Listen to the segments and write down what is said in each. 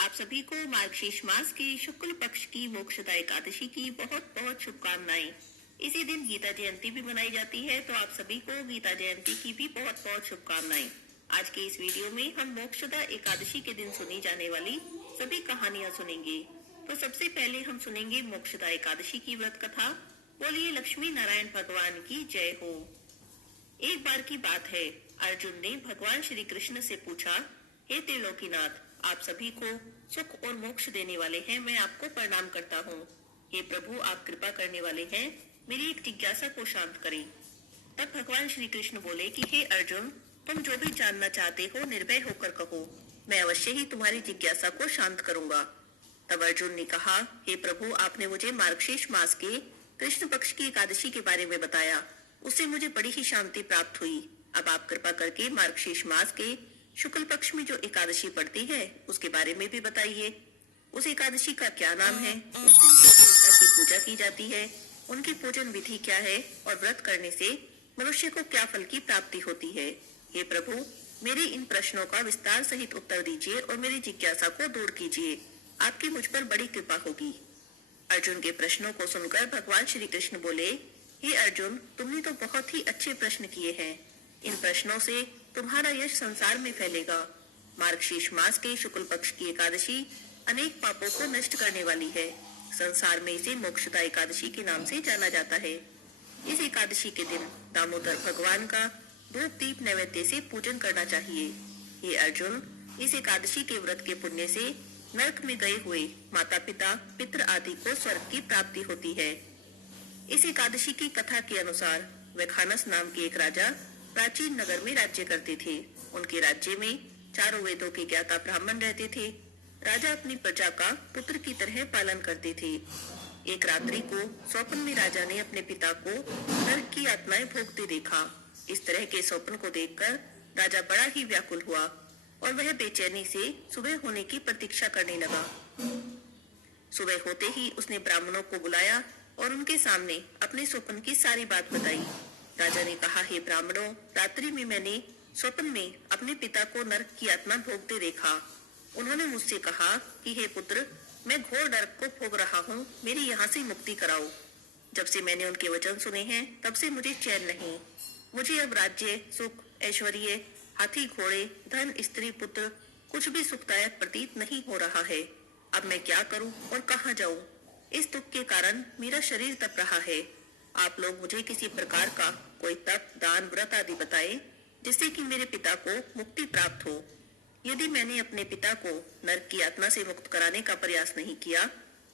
आप सभी को मार्गशीर्ष मास के शुक्ल पक्ष की मोक्षदा एकादशी की बहुत बहुत शुभकामनाएं। इसी दिन गीता जयंती भी मनाई जाती है, तो आप सभी को गीता जयंती की भी बहुत बहुत शुभकामनाएं। आज के इस वीडियो में हम मोक्षदा एकादशी के दिन सुनी जाने वाली सभी कहानियां सुनेंगे। तो सबसे पहले हम सुनेंगे मोक्षदा एकादशी की व्रत कथा। बोलिए लक्ष्मी नारायण भगवान की जय हो। एक बार की बात है, अर्जुन ने भगवान श्री कृष्ण से पूछा, हे त्रिलोकीनाथ, आप सभी को सुख और मोक्ष देने वाले हैं, मैं आपको प्रणाम करता हूँ। हे प्रभु, आप कृपा करने वाले हैं, मेरी एक जिज्ञासा को शांत करें। तब भगवान श्री कृष्ण बोले कि हे अर्जुन, तुम जो भी जानना चाहते हो निर्भय होकर कहो, मैं अवश्य ही तुम्हारी जिज्ञासा को शांत करूंगा। तब अर्जुन ने कहा, हे प्रभु, आपने मुझे मार्गशीर्ष मास के कृष्ण पक्ष की एकादशी के बारे में बताया, उससे मुझे बड़ी ही शांति प्राप्त हुई। अब आप कृपा करके मार्गशीर्ष मास के शुक्ल पक्ष में जो एकादशी पड़ती है उसके बारे में भी बताइए। उस एकादशी का क्या नाम है, उस दिन किस देवता की पूजा की जाती है, उनकी पूजन विधि क्या है और व्रत करने से मनुष्य को क्या फल की प्राप्ति होती है। हे प्रभु, मेरे इन प्रश्नों का विस्तार सहित उत्तर दीजिए और मेरी जिज्ञासा को दूर कीजिए, आपकी मुझ पर बड़ी कृपा होगी। अर्जुन के प्रश्नों को सुनकर भगवान श्री कृष्ण बोले, हे अर्जुन, तुमने तो बहुत ही अच्छे प्रश्न किए हैं। इन प्रश्नों से तुम्हारा यश संसार में फैलेगा। मार्गशीर्ष मास के शुक्ल पक्ष की एकादशी अनेक पापों को नष्ट करने वाली है। संसार में इसे मोक्षदा एकादशी के नाम से जाना जाता है। इस एकादशी के दिन दामोदर भगवान का धूप दीप नैवेद्य से पूजन करना चाहिए। हे अर्जुन, इस एकादशी के व्रत के पुण्य से नरक में गए हुए माता पिता पितृ आदि को स्वर्ग की प्राप्ति होती है। इस एकादशी की कथा के अनुसार वैखानस नाम के एक राजा प्राचीन नगर में राज्य करते थे। उनके राज्य में चारों वेदों के ज्ञाता ब्राह्मण रहते थे। राजा अपनी प्रजा का पुत्र की तरह पालन करते थे। एक रात्रि को स्वप्न में राजा ने अपने पिता को नरक की यातनाएं भोगते देखा। इस तरह के स्वप्न को देखकर राजा बड़ा ही व्याकुल हुआ और वह बेचैनी से सुबह होने की प्रतीक्षा करने लगा। सुबह होते ही उसने ब्राह्मणों को बुलाया और उनके सामने अपने स्वप्न की सारी बात बताई। राजा ने कहा, हे ब्राह्मणों, रात्रि में मैंने स्वप्न में अपने पिता को नरक की यातना भोगते देखा। उन्होंने मुझसे कहा कि हे पुत्र, मैं घोर नरक को भोग रहा हूँ, मेरी यहाँ से मुक्ति कराओ। जब से मैंने उनके वचन सुने हैं तब से मुझे चैन नहीं। मुझे अब राज्य, सुख, ऐश्वर्य, हाथी घोड़े, धन, स्त्री, पुत्र कुछ भी सुखदायक प्रतीत नहीं हो रहा है। अब मैं क्या करूँ और कहाँ जाऊँ? इस दुख के कारण मेरा शरीर तप रहा है। आप लोग मुझे किसी प्रकार का कोई तप, दान, व्रत आदि बताएं, जिससे कि मेरे पिता को मुक्ति प्राप्त हो। यदि मैंने अपने पिता को नरक की यातना से मुक्त कराने का प्रयास नहीं किया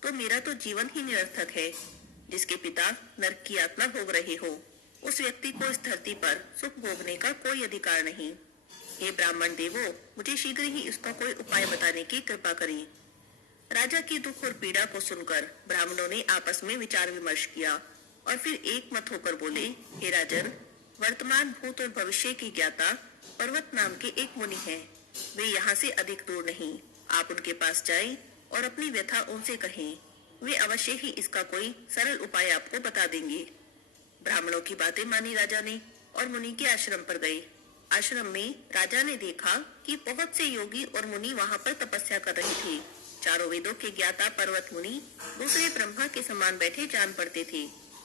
तो मेरा तो जीवन ही निरर्थक है। जिसके पिता नरक की यातना भोग रहे हो, उस व्यक्ति को इस धरती पर सुख भोगने का कोई अधिकार नहीं। हे ब्राह्मण देवो, मुझे शीघ्र ही इसका कोई उपाय बताने की कृपा करें। राजा की दुख और पीड़ा को सुनकर ब्राह्मणों ने आपस में विचार विमर्श किया और फिर एक मत होकर बोले, हे राजन, वर्तमान, भूत और भविष्य की ज्ञाता पर्वत नाम के एक मुनि हैं। वे यहाँ से अधिक दूर नहीं। आप उनके पास जाएं और अपनी व्यथा उनसे कहें। वे अवश्य ही इसका कोई सरल उपाय आपको बता देंगे। ब्राह्मणों की बातें मानी राजा ने और मुनि के आश्रम पर गए। आश्रम में राजा ने देखा कि बहुत से योगी और मुनि वहाँ पर तपस्या कर रहे थे। चारों वेदों के ज्ञाता पर्वत मुनि दूसरे ब्रह्मा के समान बैठे जान पड़ते थे।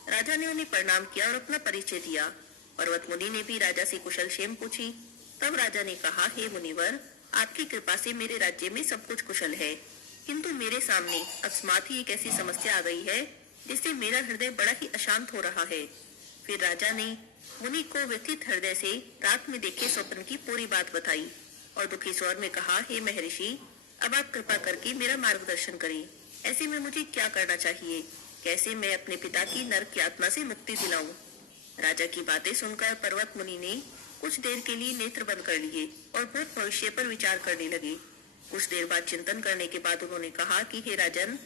राजा ने उन्हें प्रणाम किया और अपना परिचय दिया। पर्वत मुनि ने भी राजा से कुशल क्षेम पूछी। तब राजा ने कहा, हे मुनिवर, आपकी कृपा से मेरे राज्य में सब कुछ कुशल है, किंतु मेरे सामने अकस्मात ही एक ऐसी समस्या आ गई है जिससे मेरा हृदय बड़ा ही अशांत हो रहा है। फिर राजा ने मुनि को व्यथित हृदय से रात में देखे स्वप्न की पूरी बात बताई और दुखी स्वर में कहा, हे महर्षि, अब आप कृपा करके मेरा मार्गदर्शन करें। ऐसे में मुझे क्या करना चाहिए? कैसे मैं अपने पिता की नरक यातना से मुक्ति दिलाऊं? राजा की बातें सुनकर पर्वत मुनि ने कुछ देर के लिए नेत्र बंद कर लिए और भूत भविष्य पर विचार करने लगे। कुछ देर बाद चिंतन करने के बाद उन्होंने कहा कि हे राजन,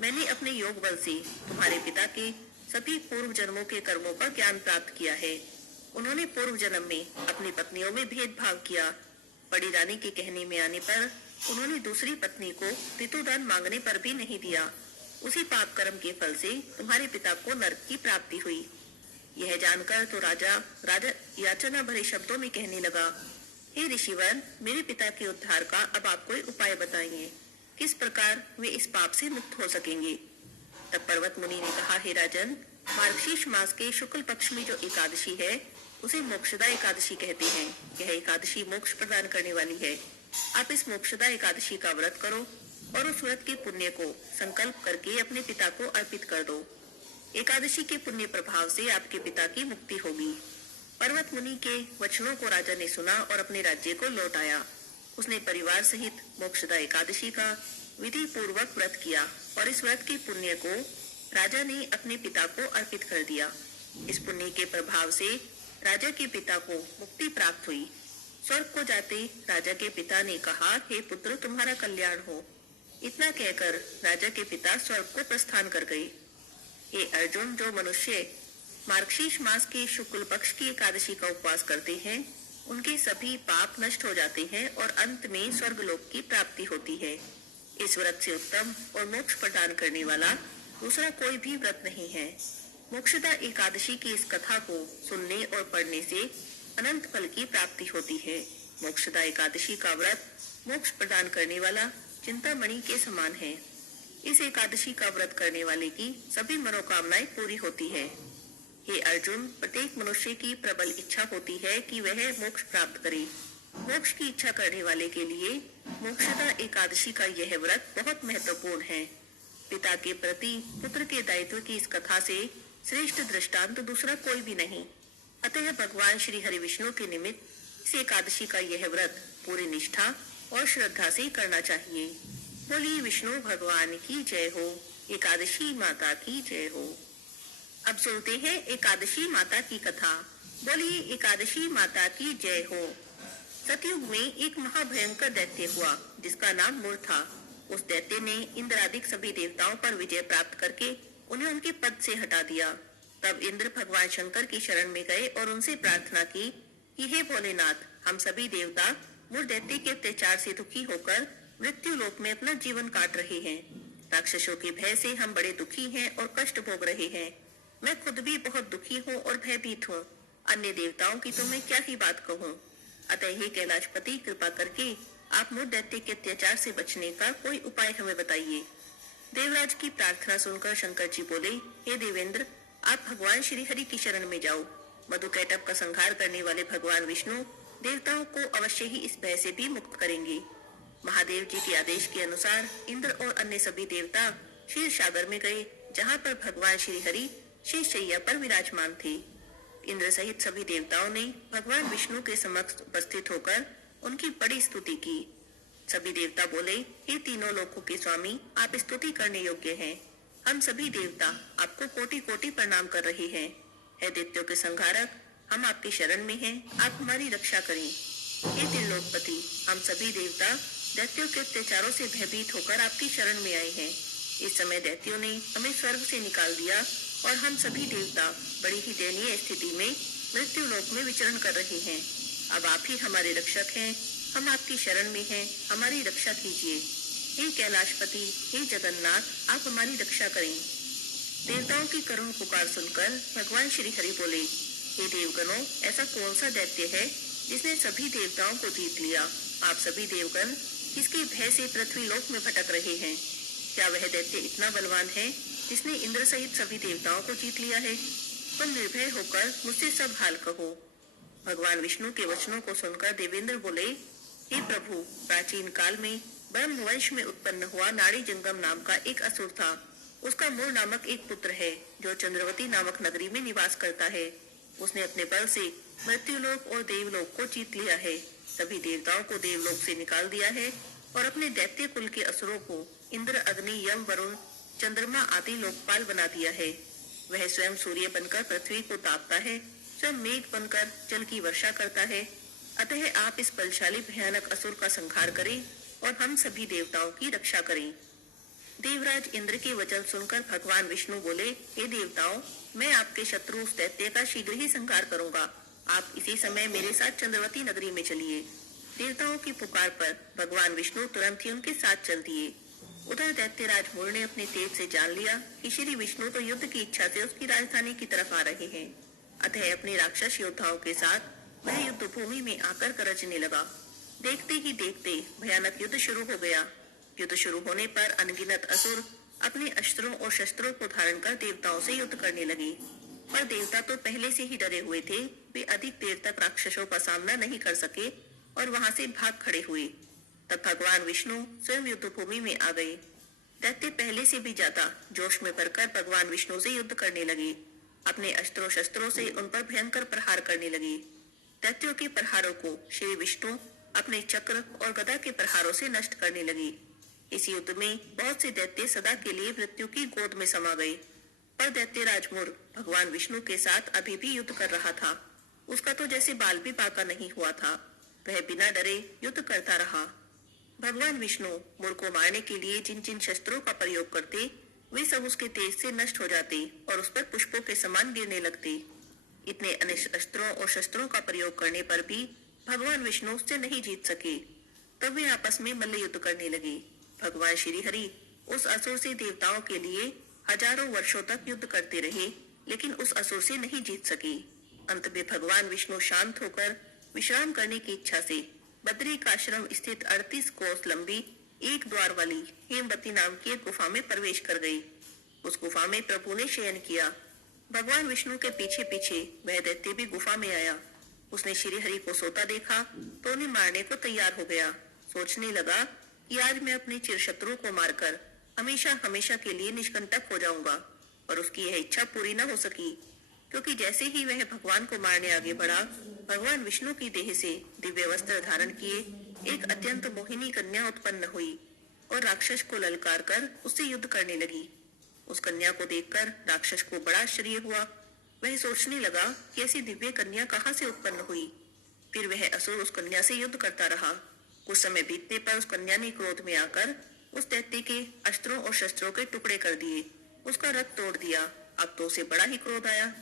मैंने अपने योग बल से तुम्हारे पिता के सभी पूर्व जन्मों के कर्मों का ज्ञान प्राप्त किया है। उन्होंने पूर्व जन्म में अपनी पत्नियों में भेदभाव किया। बड़ी रानी के कहने में आने पर उन्होंने दूसरी पत्नी को पितुदान मांगने पर भी नहीं दिया। उसी पाप कर्म के फल से तुम्हारे पिता को नरक की प्राप्ति हुई। यह जानकर तो राजा याचना भरे शब्दों में कहने लगा, हे ऋषिवर, मेरे पिता के उद्धार का अब आप कोई उपाय बताइए। किस प्रकार वे इस पाप से मुक्त हो सकेंगे। तब पर्वत मुनि ने कहा, हे राजन, मार्गशीर्ष मास के शुक्ल पक्ष में जो एकादशी है उसे मोक्षदा एकादशी कहते हैं। यह एकादशी मोक्ष प्रदान करने वाली है। आप इस मोक्षदा एकादशी का व्रत करो और उस व्रत के पुण्य को संकल्प करके अपने पिता को अर्पित कर दो। एकादशी के पुण्य प्रभाव से आपके पिता की मुक्ति होगी। पर्वत मुनि के वचनों को राजा ने सुना और अपने राज्य को लौट आया। उसने परिवार सहित मोक्षदा एकादशी का विधि पूर्वक व्रत किया और इस व्रत के पुण्य को राजा ने अपने पिता को अर्पित कर दिया। इस पुण्य के प्रभाव से राजा के पिता को मुक्ति प्राप्त हुई। स्वर्ग को जाते राजा के पिता ने कहा, हे पुत्र, तुम्हारा कल्याण हो। इतना कहकर राजा के पिता स्वर्ग को प्रस्थान कर गए। हे अर्जुन, जो मनुष्य मार्गशीर्ष मास के शुक्ल पक्ष की एकादशी का उपवास करते हैं उनके सभी पाप नष्ट हो जाते हैं और अंत में स्वर्गलोक की प्राप्ति होती है। इस व्रत से उत्तम और मोक्ष प्रदान करने वाला दूसरा कोई भी व्रत नहीं है। मोक्षदा एकादशी की इस कथा को सुनने और पढ़ने से अनंत फल की प्राप्ति होती है। मोक्षदा एकादशी का व्रत मोक्ष प्रदान करने वाला चिंतामणि के समान है। इस एकादशी का व्रत करने वाले की सभी मनोकामनाएं पूरी होती है। हे अर्जुन, प्रत्येक मनुष्य की प्रबल इच्छा होती है कि वह मोक्ष प्राप्त करे। मोक्ष की इच्छा करने वाले के लिए मोक्षदा एकादशी का यह व्रत बहुत महत्वपूर्ण है। पिता के प्रति पुत्र के दायित्व की इस कथा से श्रेष्ठ दृष्टांत दूसरा कोई भी नहीं। अतः भगवान श्री हरि विष्णु के निमित्त इस एकादशी का यह व्रत पूरी निष्ठा और श्रद्धा से करना चाहिए। बोलिए विष्णु भगवान की जय हो। एकादशी माता की जय हो। अब सुनते हैं एकादशी माता की कथा। बोलिए एकादशी माता की जय हो। सतयुग में एक महाभयंकर दैत्य हुआ जिसका नाम मूर था। उस दैत्य ने इंद्रादिक सभी देवताओं पर विजय प्राप्त करके उन्हें उनके पद से हटा दिया। तब इंद्र भगवान शंकर की शरण में गए और उनसे प्रार्थना की कि हे भोलेनाथ, हम सभी देवता मूर दैत्य के अत्याचार से दुखी होकर मृत्यु लोक में अपना जीवन काट रहे हैं। राक्षसों के भय से हम बड़े दुखी हैं और कष्ट भोग रहे हैं। मैं खुद भी बहुत दुखी हूँ और भयभीत हूँ। अन्य देवताओं की तो मैं क्या ही बात कहूँ। अतः हे कैलाशपति, कृपा करके आप मूर दैत्य के अत्याचार से बचने का कोई उपाय हमें बताइए। देवराज की प्रार्थना सुनकर शंकर जी बोले, हे देवेंद्र, आप भगवान श्री हरि की शरण में जाओ। मधुकैटभ का संहार करने वाले भगवान विष्णु देवताओं को अवश्य ही इस भय से भी मुक्त करेंगे। महादेव जी के आदेश के अनुसार इंद्र और अन्य सभी देवता क्षीर सागर में गए, जहाँ पर भगवान श्री हरि शेषशैया पर विराजमान थे। इंद्र सहित सभी देवताओं ने भगवान विष्णु के समक्ष उपस्थित होकर उनकी बड़ी स्तुति की। सभी देवता बोले, हे तीनों लोकों के स्वामी, आप स्तुति करने योग्य हैं। हम सभी देवता आपको कोटि कोटि प्रणाम कर रहे हैं। हे दैत्यों के संहारक, हम आपकी शरण में हैं, आप हमारी रक्षा करें। हे त्रिलोकपति, हम सभी देवता दैत्यों के अत्याचारों से भयभीत होकर आपकी शरण में आए हैं। इस समय दैत्यों ने हमें स्वर्ग से निकाल दिया और हम सभी देवता बड़ी ही दयनीय स्थिति में मृत्यु लोक में विचरण कर रहे हैं। अब आप ही हमारे रक्षक हैं, हम आपकी शरण में हैं, हमारी रक्षा कीजिए। हे कैलाशपति, हे जगन्नाथ, आप हमारी रक्षा करें। देवताओं की करुण पुकार सुनकर भगवान श्री हरि बोले, हे देवगणों, ऐसा कौन सा दैत्य है जिसने सभी देवताओं को जीत लिया? आप सभी देवगण किसके भय से पृथ्वी लोक में भटक रहे हैं? क्या वह दैत्य इतना बलवान है जिसने इंद्र सहित सभी देवताओं को जीत लिया है? तुम निर्भय होकर मुझसे सब हाल कहो। भगवान विष्णु के वचनों को सुनकर देवेंद्र बोले, हे प्रभु, प्राचीन काल में ब्रह्म वंश में उत्पन्न हुआ नाड़ी जंगम नाम का एक असुर था। उसका मूर नामक एक पुत्र है जो चंद्रवती नामक नगरी में निवास करता है। उसने अपने बल से मृत्युलोक और देवलोक को जीत लिया है, सभी देवताओं को देवलोक से निकाल दिया है और अपने दैत्य कुल के असुरों को इंद्र, अग्नि, यम, वरुण, चंद्रमा आदि लोकपाल बना दिया है। वह स्वयं सूर्य बनकर पृथ्वी को तापता है, स्वयं मेघ बनकर जल की वर्षा करता है। अतः आप इस बलशाली भयानक असुर का संहार करें और हम सभी देवताओं की रक्षा करें। देवराज इंद्र के वचन सुनकर भगवान विष्णु बोले, हे देवताओं, मैं आपके शत्रु उस दैत्य का शीघ्र ही संहार करूंगा। आप इसी समय मेरे साथ चंद्रवती नगरी में चलिए। देवताओं की पुकार पर भगवान विष्णु तुरंत ही उनके साथ चल दिए। उधर दैत्यराज मूर ने अपने तेज से जान लिया कि श्री विष्णु तो युद्ध की इच्छा से उसकी राजधानी की तरफ आ रहे हैं। अतः अपने राक्षस योद्धाओं के साथ वह युद्ध भूमि में आकर गरजने लगा। देखते ही देखते भयानक युद्ध शुरू हो गया। युद्ध शुरू होने पर अनगिनत असुर अपने अस्त्रों और शस्त्रों को धारण कर देवताओं से युद्ध करने लगे, पर देवता तो पहले से ही डरे हुए थे। वे अधिक देर तक राक्षसों का सामना नहीं कर सके और वहां से भाग खड़े हुए। तब भगवान विष्णु स्वयं युद्ध भूमि में आ गए। दैत्य पहले से भी ज्यादा जोश में भरकर भगवान विष्णु से युद्ध करने लगे। अपने अस्त्रों शस्त्रों से उन पर भयंकर प्रहार करने लगे। दैत्यों के प्रहारों को श्री विष्णु अपने चक्र और गदा के प्रहारों से नष्ट करने लगे। इस युद्ध में बहुत से दैत्य सदा के लिए मृत्यु की गोद में समा गए, पर दैत्य राजमुर भगवान विष्णु के साथ अभी भी युद्ध कर रहा था। उसका तो जैसे बाल भी पाका नहीं हुआ था। वह बिना डरे युद्ध करता रहा। भगवान विष्णु मुर को मारने के लिए जिन जिन शस्त्रों का प्रयोग करते, वे सब उसके तेज से नष्ट हो जाते और उस पर पुष्पों के समान गिरने लगते। इतने अनेक अस्त्रों और शस्त्रों का प्रयोग करने पर भी भगवान विष्णु उससे नहीं जीत सके। तब वे आपस में मल्ल युद्ध करने लगे। भगवान श्री हरि उस असुर से देवताओं के लिए हजारों वर्षों तक युद्ध करते रहे, लेकिन उस असुर से नहीं जीत सके। अंत में भगवान विष्णु शांत होकर विश्राम करने की इच्छा से बद्री का आश्रम स्थित 38 कोस लंबी एक द्वार वाली हेमवती नाम की एक गुफा में प्रवेश कर गई। उस गुफा में प्रभु ने शयन किया। भगवान विष्णु के पीछे पीछे वह दैत्य भी गुफा में आया। उसने श्री हरि को सोता देखा तो उन्हें मारने को तैयार हो गया। सोचने लगा कि आज मैं अपने चिरशत्रु को मारकर हमेशा हमेशा के लिए निष्कंटक हो जाऊंगा, पर उसकी यह इच्छा पूरी न हो सकी, क्योंकि जैसे ही वह भगवान को मारने आगे बढ़ा, भगवान विष्णु की देह से दिव्य वस्त्र धारण किए एक अत्यंत मोहिनी कन्या उत्पन्न हुई और राक्षस को ललकार कर उससे युद्ध करने लगी। उस कन्या को देखकर राक्षस को बड़ा आश्चर्य हुआ। वह सोचने लगा कि ऐसी दिव्य कन्या कहाँ से उत्पन्न हुई। फिर वह असुर उस कन्या से युद्ध करता रहा। कुछ समय बीतने पर उस कन्या ने क्रोध में आकर उस दैत्य के अस्त्रों और शस्त्रों के टुकड़े कर दिए, उसका रथ तोड़ दिया। अब तो उसे बड़ा ही क्रोध आया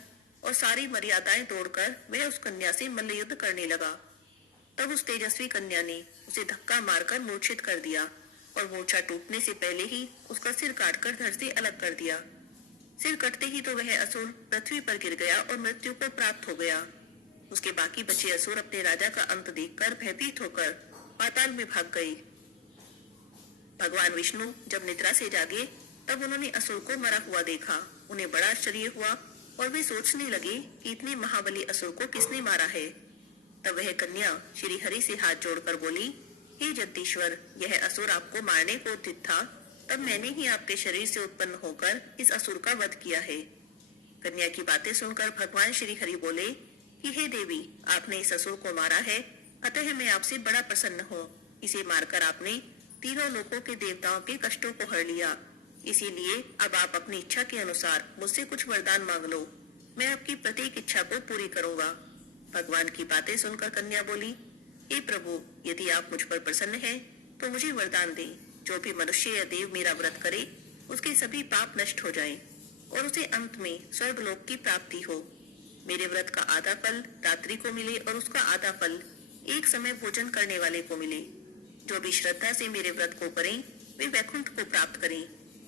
और सारी मर्यादाएं तोड़कर वह उस कन्या से मल्ल युद्ध करने लगा। तब उस तेजस्वी कन्या ने उसे धक्का मारकर मूर्छित कर दिया और मूर्छा टूटने से पहले ही उसका सिर काटकर धड़ से अलग कर दिया। सिर कटते ही तो वह असुर पृथ्वी पर गिर गया और मृत्यु को प्राप्त हो गया। उसके बाकी बचे असुर अपने राजा का अंत देखकर भयभीत होकर पाताल में भाग गए। भगवान विष्णु जब निद्रा से जागे तब उन्होंने असुर को मरा हुआ देखा। उन्हें बड़ा आश्चर्य हुआ और वे सोचने लगे कि इतने महाबली असुर को किसने मारा है। तब वह कन्या श्री हरि से हाथ जोड़कर बोली, हे जगदीश्वर, यह असुर आपको मारने को उद्यत था, तब मैंने ही आपके शरीर से उत्पन्न होकर इस असुर का वध किया है। कन्या की बातें सुनकर भगवान श्री हरि बोले कि हे देवी, आपने इस असुर को मारा है, अतः मैं आपसे बड़ा प्रसन्न हूँ। इसे मारकर आपने तीनों लोकों के देवताओं के कष्टों को हर लिया। इसीलिए अब आप अपनी इच्छा के अनुसार मुझसे कुछ वरदान मांग लो। मैं आपकी प्रत्येक इच्छा को पूरी करूंगा। भगवान की बातें सुनकर कन्या बोली, हे प्रभु, यदि आप मुझ पर प्रसन्न हैं, तो मुझे वरदान दें। जो भी मनुष्य या देव मेरा व्रत करे, उसके सभी पाप नष्ट हो जाएं और उसे अंत में स्वर्गलोक की प्राप्ति हो। मेरे व्रत का आधा फल रात्रि को मिले और उसका आधा फल एक समय भोजन करने वाले को मिले। जो भी श्रद्धा से मेरे व्रत को करें, वे वैकुंठ को प्राप्त करें।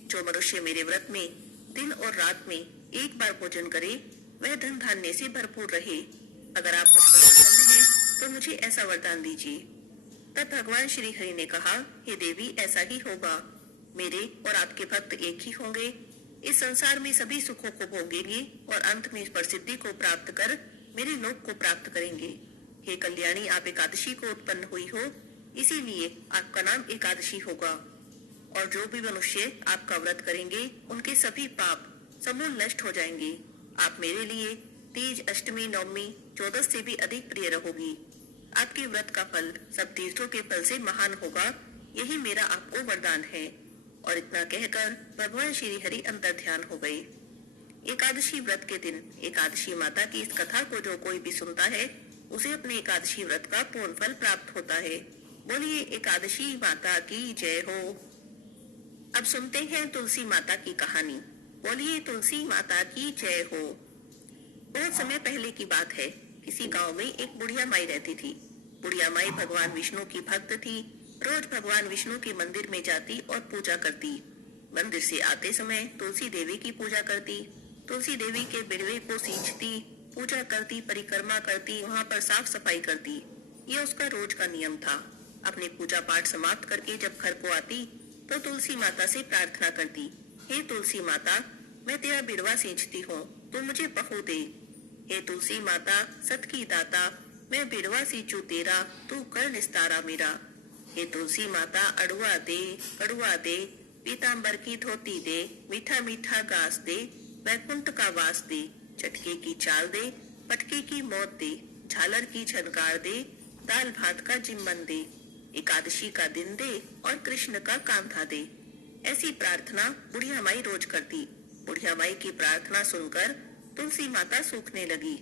जो मनुष्य मेरे व्रत में दिन और रात में एक बार भोजन करे, वह धन धान्य से भरपूर रहे। अगर आप मुझ पर प्रसन्न हैं, तो मुझे ऐसा वरदान दीजिए। तब भगवान श्री हरि ने कहा, हे देवी, ऐसा ही होगा। मेरे और आपके भक्त एक ही होंगे। इस संसार में सभी सुखों को भोगेंगे और अंत में प्रसिद्धि को प्राप्त कर मेरे लोक को प्राप्त करेंगे। हे कल्याणी, आप एकादशी को उत्पन्न हुई हो, इसीलिए आपका नाम एकादशी होगा। और जो भी मनुष्य आपका व्रत करेंगे, उनके सभी पाप समूल नष्ट हो जाएंगे। आप मेरे लिए तीज, अष्टमी, नवमी, 14 से भी अधिक प्रिय रहोगी। आपके व्रत का फल सब तीर्थों के फल से महान होगा। यही मेरा आपको वरदान है। और इतना कहकर भगवान श्री हरि अंतर ध्यान हो गए। एकादशी व्रत के दिन एकादशी माता की इस कथा को जो कोई भी सुनता है, उसे अपने एकादशी व्रत का पूर्ण फल प्राप्त होता है। बोलिए एकादशी माता की जय हो। अब सुनते हैं तुलसी माता की कहानी। बोलिए तुलसी माता की जय हो। बहुत समय पहले की बात है। किसी गांव में एक बुढ़िया माई रहती थी। बुढ़िया माई भगवान विष्णु की भक्त थी। रोज भगवान विष्णु के मंदिर में जाती और पूजा करती। मंदिर से आते समय तुलसी देवी की पूजा करती। तुलसी देवी के बिरवे को सींचती, पूजा करती, परिक्रमा करती, वहाँ पर साफ सफाई करती। यह उसका रोज का नियम था। अपनी पूजा पाठ समाप्त करके जब घर को आती तो तुलसी माता से प्रार्थना करती, हे तुलसी माता, मैं तेरा बिरवा सींचती हूँ, तू मुझे बहू दे। हे तुलसी माता सत की दाता, मैं बिरवा सींचू तेरा, तू कर निस्तारा मेरा। हे तुलसी माता अड़ुआ दे, कड़ुआ दे, पीताम्बर की धोती दे, मीठा मीठा घास दे, वैकुंठ का वास दे, चटके की चाल दे, पटके की मौत दे, झालर की झनकार दे, दाल भात का जिम्मन दे, एकादशी का दिन दे और कृष्ण का कांधा दे। ऐसी प्रार्थना बुढ़िया माई रोज करती। बुढ़िया माई की प्रार्थना सुनकर तुलसी माता सूखने लगी।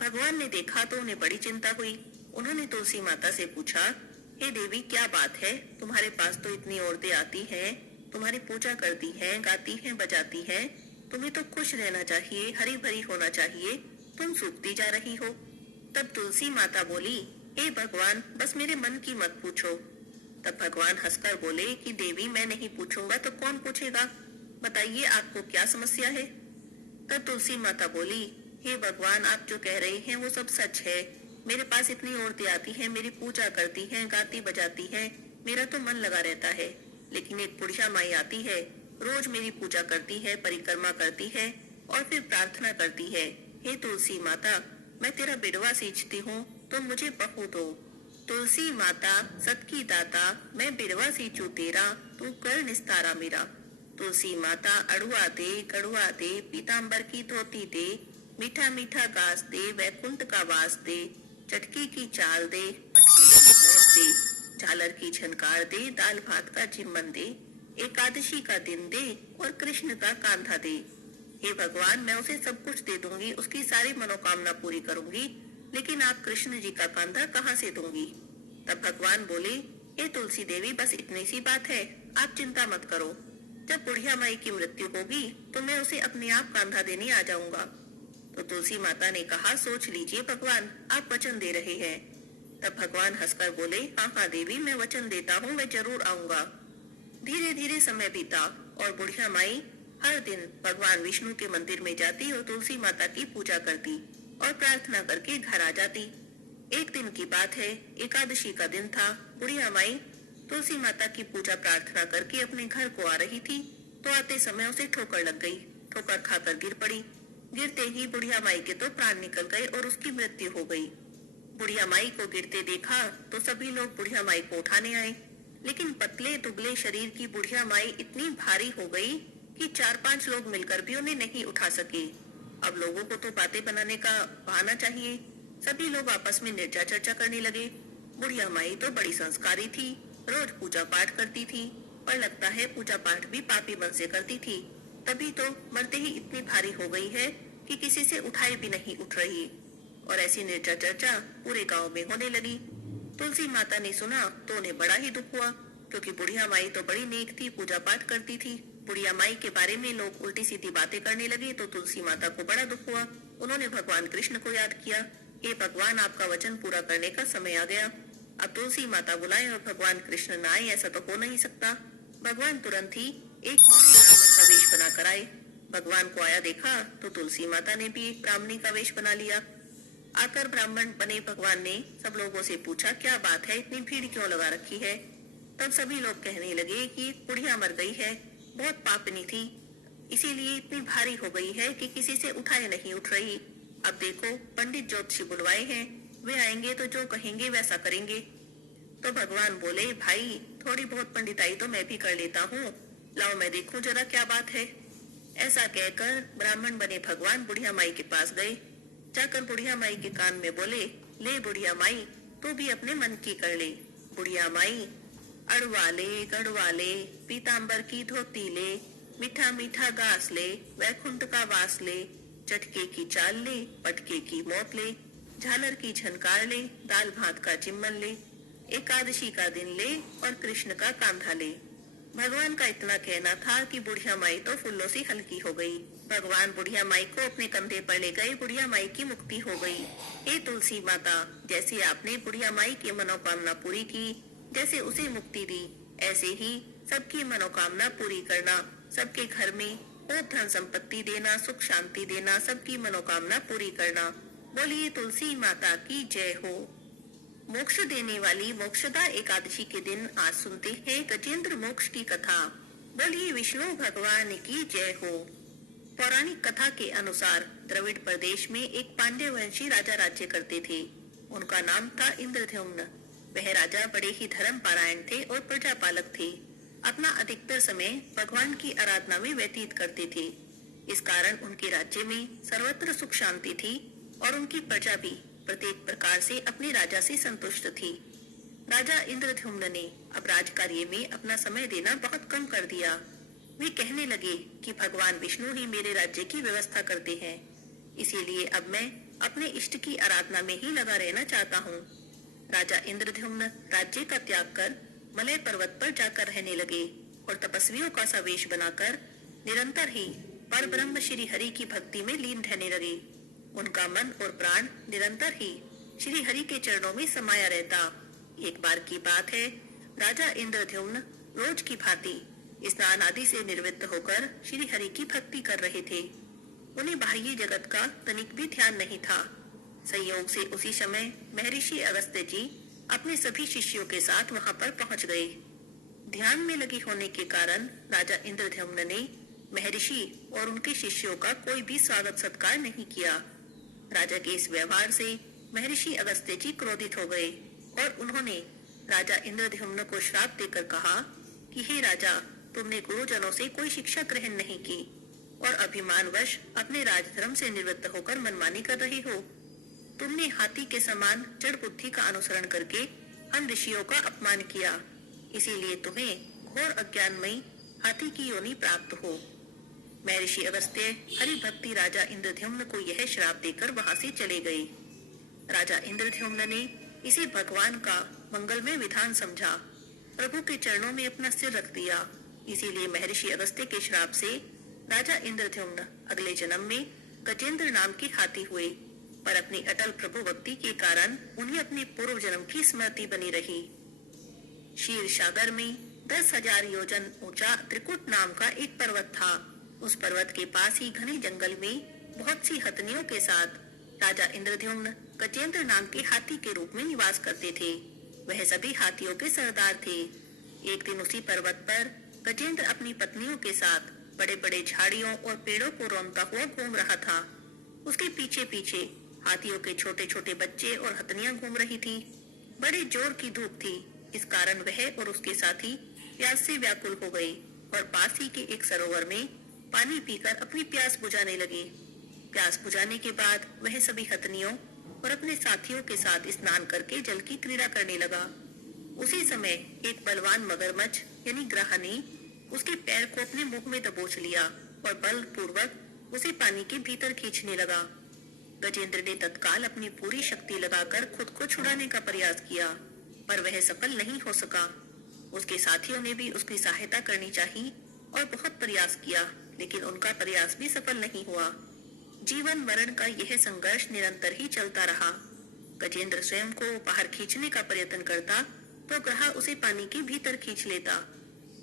भगवान ने देखा तो उन्हें बड़ी चिंता हुई। उन्होंने तुलसी माता से पूछा, हे देवी, क्या बात है? तुम्हारे पास तो इतनी औरतें आती हैं, तुम्हारी पूजा करती हैं, गाती हैं, बजाती हैं। तुम्हें तो खुश रहना चाहिए, हरी भरी होना चाहिए, तुम सूखती जा रही हो। तब तुलसी माता बोली, हे भगवान, बस मेरे मन की मत पूछो। तब भगवान हंसकर बोले कि देवी, मैं नहीं पूछूंगा तो कौन पूछेगा? बताइए आपको क्या समस्या है? तब तुलसी माता बोली, हे भगवान, आप जो कह रहे हैं वो सब सच है। मेरे पास इतनी औरतें आती हैं, मेरी पूजा करती हैं, गाती बजाती हैं, मेरा तो मन लगा रहता है। लेकिन एक बुढ़िया माई आती है, रोज मेरी पूजा करती है, परिक्रमा करती है और फिर प्रार्थना करती है, हे तुलसी माता, मैं तेरा बिरवा सींचती हूँ, तुम मुझे बहू दो। तुलसी माता सत की दाता, मैं बिरवा सींचू तेरा, तू कर निस्तारा मेरा। तुलसी माता अड़ुआ दे, कड़ुआ दे, पीताम्बर की धोती दे, मीठा मीठा घास दे, वैकुंठ का वास दे, चटकी की चाल दे, पटकी की मौत दे, झालर की झनकार दे, दाल भात का जिम्मन दे, एकादशी का दिन दे और कृष्ण का कांधा दे। हे भगवान, मैं उसे सब कुछ दे दूंगी, उसकी सारी मनोकामना पूरी करूंगी, लेकिन आप कृष्ण जी का कांधा कहाँ से दूंगी? तब भगवान बोले, हे तुलसी देवी, बस इतनी सी बात है, आप चिंता मत करो। जब बुढ़िया माई की मृत्यु होगी तो मैं उसे अपने आप कांधा देने आ जाऊंगा। तो तुलसी माता ने कहा, सोच लीजिए भगवान, आप वचन दे रहे हैं। तब भगवान हंसकर बोले, हाँ हाँ देवी, मैं वचन देता हूँ, मैं जरूर आऊंगा। धीरे धीरे समय बीता और बुढ़िया माई हर दिन भगवान विष्णु के मंदिर में जाती और तुलसी माता की पूजा करती और प्रार्थना करके घर आ जाती। एक दिन की बात है, एकादशी का दिन था। बुढ़िया माई तुलसी माता की पूजा प्रार्थना करके अपने घर को आ रही थी तो आते समय उसे ठोकर लग गई। ठोकर खाकर गिर पड़ी। गिरते ही बुढ़िया माई के तो प्राण निकल गए और उसकी मृत्यु हो गई। बुढ़िया माई को गिरते देखा तो सभी लोग बुढ़िया माई को उठाने आए, लेकिन पतले दुबले शरीर की बुढ़िया माई इतनी भारी हो गई कि 4-5 लोग मिलकर भी उन्हें नहीं उठा सके। अब लोगों को तो बातें बनाने का बहाना चाहिए। सभी लोग आपस में निर्जा चर्चा करने लगे। बुढ़िया माई तो बड़ी संस्कारी थी, रोज पूजा पाठ करती थी, पर लगता है पूजा पाठ भी पापी मन से करती थी, तभी तो मरते ही इतनी भारी हो गई है कि किसी से उठाई भी नहीं उठ रही। और ऐसी निर्जा चर्चा पूरे गांव में होने लगी। तुलसी माता ने सुना तो उन्हें बड़ा ही दुख हुआ, क्योंकि बुढ़िया माई तो बड़ी नेक थी, पूजा पाठ करती थी। बुढ़िया माई के बारे में लोग उल्टी सीधी बातें करने लगे तो तुलसी माता को बड़ा दुख हुआ। उन्होंने भगवान कृष्ण को याद किया, हे भगवान, आपका वचन पूरा करने का समय आ गया। अब तुलसी माता बुलाए और भगवान कृष्ण न आए, ऐसा तो हो नहीं सकता। भगवान तुरंत ही एक बूढ़े ब्राह्मण का वेश बना कर आए। भगवान को आया देखा तो तुलसी माता ने भी एक ब्राह्मणी का वेश बना लिया। आकर ब्राह्मण बने भगवान ने सब लोगों से पूछा, क्या बात है, इतनी भीड़ क्यों लगा रखी है? तब सभी लोग कहने लगे कि बुढ़िया मर गई है, बहुत पापनी थी, इसीलिए इतनी भारी हो गई है कि किसी से उठाए नहीं उठ रही। अब देखो, पंडित ज्योतिषी बुलवाए हैं, वे आएंगे तो जो कहेंगे वैसा करेंगे। तो भगवान बोले, भाई, थोड़ी बहुत पंडिताई तो मैं भी कर लेता हूँ, लाओ मैं देखूं जरा क्या बात है। ऐसा कहकर ब्राह्मण बने भगवान बुढ़िया माई के पास गए। जाकर बुढ़िया माई के कान में बोले, ले बुढ़िया माई, तू भी अपने मन की कर ले। बुढ़िया माई, अड़वा ले, गड़वा ले, पीताम्बर की धोती ले, मीठा मीठा घास ले, वैकुंठ का वास ले, चटके की चाल ले, पटके की मौत ले, झालर की झनकार ले, दाल भात का चिम्मन ले, एकादशी का दिन ले और कृष्ण का कांधा ले। भगवान का इतना कहना था कि बुढ़िया माई तो फूलों से हल्की हो गई। भगवान बुढ़िया माई को अपने कंधे पर ले गए, बुढ़िया माई की मुक्ति हो गई। हे तुलसी माता, जैसे आपने बुढ़िया माई की मनोकामना पूरी की, जैसे उसे मुक्ति दी, ऐसे ही सबकी मनोकामना पूरी करना, सबके घर में खूब धन संपत्ति देना, सुख शांति देना, सबकी मनोकामना पूरी करना। बोलिए तुलसी माता की जय हो। मोक्ष देने वाली मोक्षदा एकादशी के दिन आज सुनते हैं गजेंद्र मोक्ष की कथा। बोलिए विष्णु भगवान की जय हो। पौराणिक कथा के अनुसार द्रविड़ प्रदेश में एक पांड्य वंशी राजा राज्य करते थे। उनका नाम था इंद्रद्युम्न। वह राजा बड़े ही धर्म पारायण थे और प्रजापालक थे। अपना अधिकतर समय भगवान की आराधना में व्यतीत करते थे। इस कारण उनके राज्य में सर्वत्र सुख शांति थी और उनकी प्रजा भी प्रत्येक प्रकार से अपने राजा से संतुष्ट थी। राजा इंद्रद्युम्न ने अब राजकार्य में अपना समय देना बहुत कम कर दिया। वे कहने लगे कि भगवान विष्णु ही मेरे राज्य की व्यवस्था करते हैं, इसीलिए अब मैं अपने इष्ट की आराधना में ही लगा रहना चाहता हूँ। राजा इंद्रद्युम्न राज्य का त्याग कर मलय पर्वत पर जाकर रहने लगे और तपस्वियों का सा वेश बनाकर निरंतर ही पर ब्रह्म श्री हरि की भक्ति में लीन रहने लगे। उनका मन और प्राण निरंतर ही श्री हरि के चरणों में समाया रहता। एक बार की बात है, राजा इंद्रद्युम्न रोज की भांति स्नान आदि से निवृत्त होकर श्री हरि की भक्ति कर रहे थे। उन्हें बाह्य जगत का तनिक भी ध्यान नहीं था। संयोग से उसी समय महर्षि अगस्त्य जी अपने सभी शिष्यों के साथ वहां पर पहुंच गए। ध्यान में लगे होने के कारण राजा इंद्रद्युम्न ने महर्षि और उनके शिष्यों का कोई भी स्वागत सत्कार नहीं किया। राजा के इस व्यवहार से महर्षि अगस्त्य जी क्रोधित हो गए और उन्होंने राजा इंद्रद्युम्न को श्राप देकर कहा कि हे राजा, तुमने गुरुजनों से कोई शिक्षा ग्रहण नहीं की और अभिमानवश अपने राजधर्म से निवृत्त होकर मनमानी कर रहे हो। तुमने हाथी के समान जड़ बुद्धि का अनुसरण करके हम ऋषियों का अपमान किया, इसीलिए तुम्हें घोर अज्ञानमयी हाथी की योनि प्राप्त हो। महर्षि अगस्त्य हरि भक्ति राजा इंद्रद्युम्न को यह श्राप देकर वहां से चले गए। राजा इंद्रद्युम्न ने इसे भगवान का मंगलमय विधान समझा, प्रभु के चरणों में अपना सिर रख दिया। इसीलिए महर्षि अगस्त्य के श्राप से राजा इंद्रद्युम्न अगले जन्म में गजेंद्र नाम के हाथी हुए, पर अपनी अटल प्रभु भक्ति के कारण उन्हें अपने पूर्व जन्म की स्मृति बनी रही। क्षीर सागर में 10,000 योजन ऊंचा त्रिकुट नाम का एक पर्वत था। उस पर्वत के पास ही घने जंगल में बहुत सी हथनियों के साथ राजा इंद्रद्युम्न गजेंद्र नाम के हाथी के रूप में निवास करते थे। वह सभी हाथियों के सरदार थे। एक दिन उसी पर्वत पर गजेंद्र अपनी पत्नियों के साथ बड़े बड़े झाड़ियों और पेड़ों को रौंदता हुआ घूम रहा था। उसके पीछे पीछे हाथियों के छोटे छोटे बच्चे और हथनियां घूम रही थी। बड़े जोर की धूप थी, इस कारण वह और उसके साथी प्यास से व्याकुल हो गए और पास ही के एक सरोवर में पानी पीकर अपनी प्यास बुझाने लगे। प्यास बुझाने के बाद वह सभी हथनियों और अपने साथियों के साथ स्नान करके जल की क्रीड़ा करने लगा। उसी समय एक बलवान मगरमच्छ यानी ग्रह ने उसके पैर को अपने मुंह में दबोच लिया और बलपूर्वक उसे पानी के भीतर खींचने लगा। गजेंद्र ने तत्काल अपनी पूरी शक्ति लगाकर खुद को छुड़ाने का प्रयास किया, पर वह सफल नहीं हो सका। उसके साथियों ने भी उसकी सहायता करनी चाहिए और बहुत प्रयास किया, लेकिन उनका प्रयास भी सफल नहीं हुआ। जीवन मरण का यह संघर्ष निरंतर ही चलता रहा। गजेंद्र स्वयं को बाहर खींचने का प्रयत्न करता तो ग्रह उसे पानी के भीतर खींच लेता।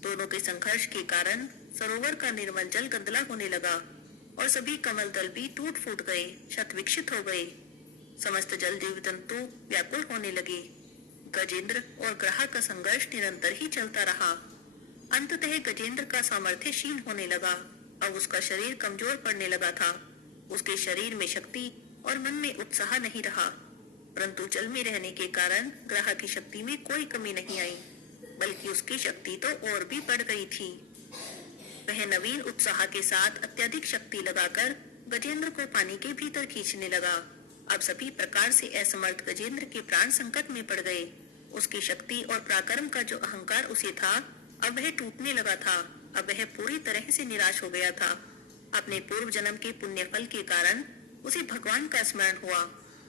दोनों के संघर्ष के कारण सरोवर का निर्मल जल गंदला होने लगा और सभी कमल दल भी टूट फूट गए, शत विक्षित हो गए। समस्त जल जीव जंतु व्याकुल होने लगे। गजेंद्र और ग्रह का संघर्ष निरंतर ही चलता रहा। अंततः गजेंद्र का सामर्थ्य क्षीण होने लगा। अब उसका शरीर कमजोर पड़ने लगा था। उसके शरीर में शक्ति और मन में उत्साह नहीं रहा, परंतु जल में रहने के कारण ग्रह की शक्ति में कोई कमी नहीं आई, बल्कि उसकी शक्ति तो और भी बढ़ गई थी। वह नवीन उत्साह के साथ अत्यधिक शक्ति लगाकर गजेंद्र को पानी के भीतर खींचने लगा। अब सभी प्रकार से असमर्थ गजेंद्र के प्राण संकट में पड़ गए। उसकी शक्ति और पराक्रम का जो अहंकार उसे था, अब वह टूटने लगा था। अब वह पूरी तरह से निराश हो गया था। अपने पूर्व जन्म के पुण्य फल के कारण उसे भगवान का स्मरण हुआ।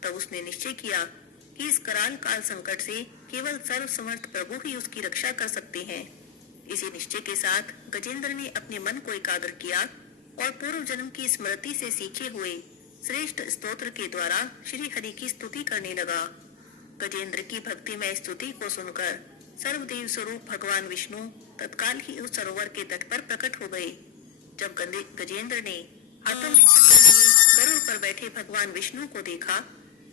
तब उसने निश्चय किया कि इस कराल काल संकट से केवल सर्वसमर्थ प्रभु ही उसकी रक्षा कर सकते हैं। इसी निश्चय के साथ गजेंद्र ने अपने मन को एकाग्र किया और पूर्व जन्म की स्मृति से सीखे हुए श्रेष्ठ स्तोत्र के द्वारा श्री हरि की स्तुति करने लगा। गजेंद्र की भक्तिमय स्तुति को सुनकर सर्वदेव स्वरूप भगवान विष्णु तत्काल ही उस सरोवर के तट पर प्रकट हो गए। जब गजेंद्र ने हाथों में चक्र लिए गरुड़ पर बैठे भगवान विष्णु को देखा,